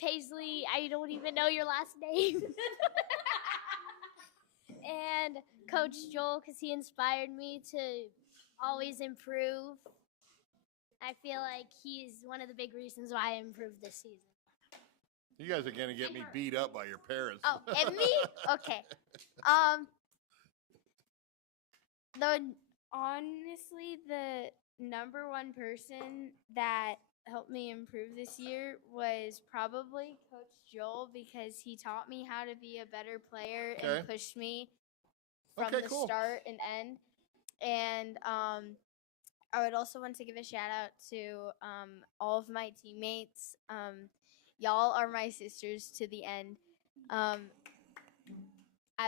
Paisley. I don't even know your last name. And Coach Joel, because he inspired me to always improve. I feel like he's one of the big reasons why I improved this season. You guys are going to get me beat up by your parents. Oh, and me? Okay. Honestly, the number one person that helped me improve this year was probably Coach Joel because he taught me how to be a better player Okay. and pushed me from Okay, the cool. start and end. And I would also want to give a shout out to all of my teammates. Y'all are my sisters to the end. I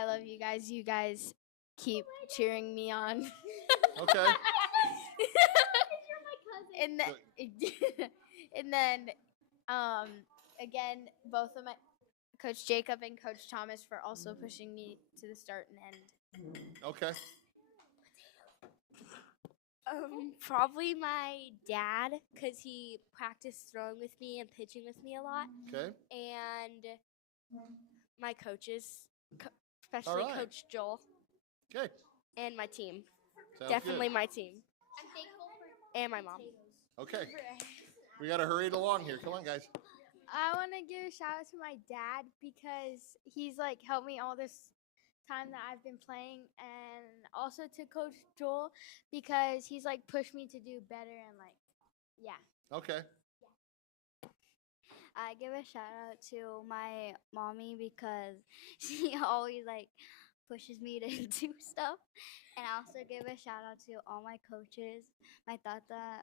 love you guys. You guys keep cheering me on. Okay. And then again, both of my Coach Jacob and Coach Thomas for also pushing me to the start and end. Okay. Probably my dad because he practiced throwing with me and pitching with me a lot. Okay. And my coaches, especially right. Coach Joel. Okay. And my team. Sounds Definitely good. my team. And my mom. Okay. We got to hurry it along here. Come on, guys. I want to give a shout out to my dad because he's like helped me all this time that I've been playing, and also to Coach Joel because he's like pushed me to do better and like, yeah. Okay. I give a shout out to my mommy because she always like pushes me to do stuff. And I also give a shout out to all my coaches, my tata,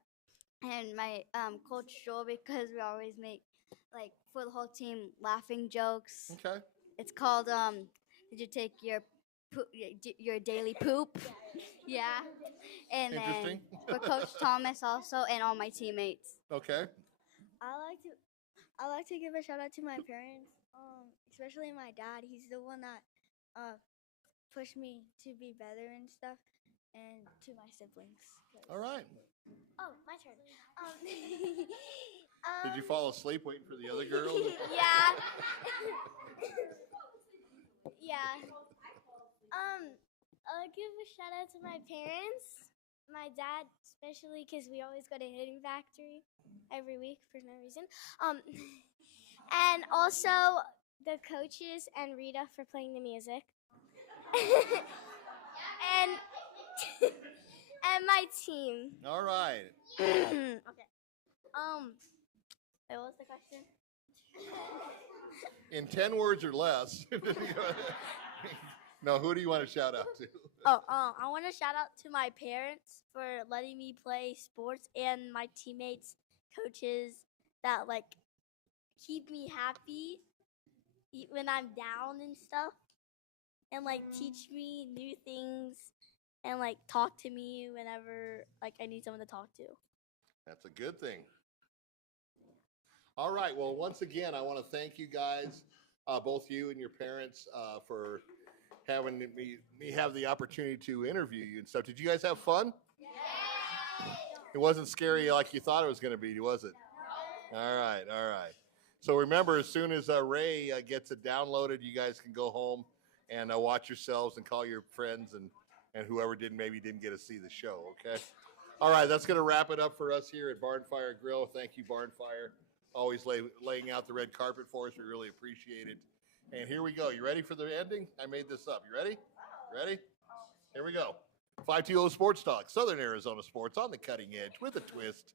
and my Coach Joel because we always make like for the whole team laughing jokes. Okay. It's called did you take your daily poop? Yeah. And then Interesting. for Coach Thomas also and all my teammates. Okay. I like to give a shout out to my parents, especially my dad. He's the one that pushed me to be better and stuff, and to my siblings. All right. Oh, my turn. Did you fall asleep waiting for the other girls? Yeah. Yeah. I'll give a shout out to my parents, my dad, especially because we always go to Hitting Factory every week for no reason. And also the coaches and Rita for playing the music. and and my team. All right. Okay. Wait, what was the question? In 10 words or less. No, who do you want to shout out to? I want to shout out to my parents for letting me play sports and my teammates, coaches that like keep me happy when I'm down and stuff, and like teach me new things and like talk to me whenever like I need someone to talk to. That's a good thing. All right. Well, once again, I want to thank you guys, both you and your parents, for having me have the opportunity to interview you and stuff. Did you guys have fun? It wasn't scary like you thought it was going to be, was it? All right. All right. So remember, as soon as Ray gets it downloaded, you guys can go home and watch yourselves and call your friends and whoever maybe didn't get to see the show. Okay. All right. That's going to wrap it up for us here at Barnfire Grill. Thank you, Barnfire. Always laying out the red carpet for us. We really appreciate it. And here we go. You ready for the ending? I made this up. You ready? Ready? Here we go. 520 Sports Talk, Southern Arizona sports on the cutting edge with a twist.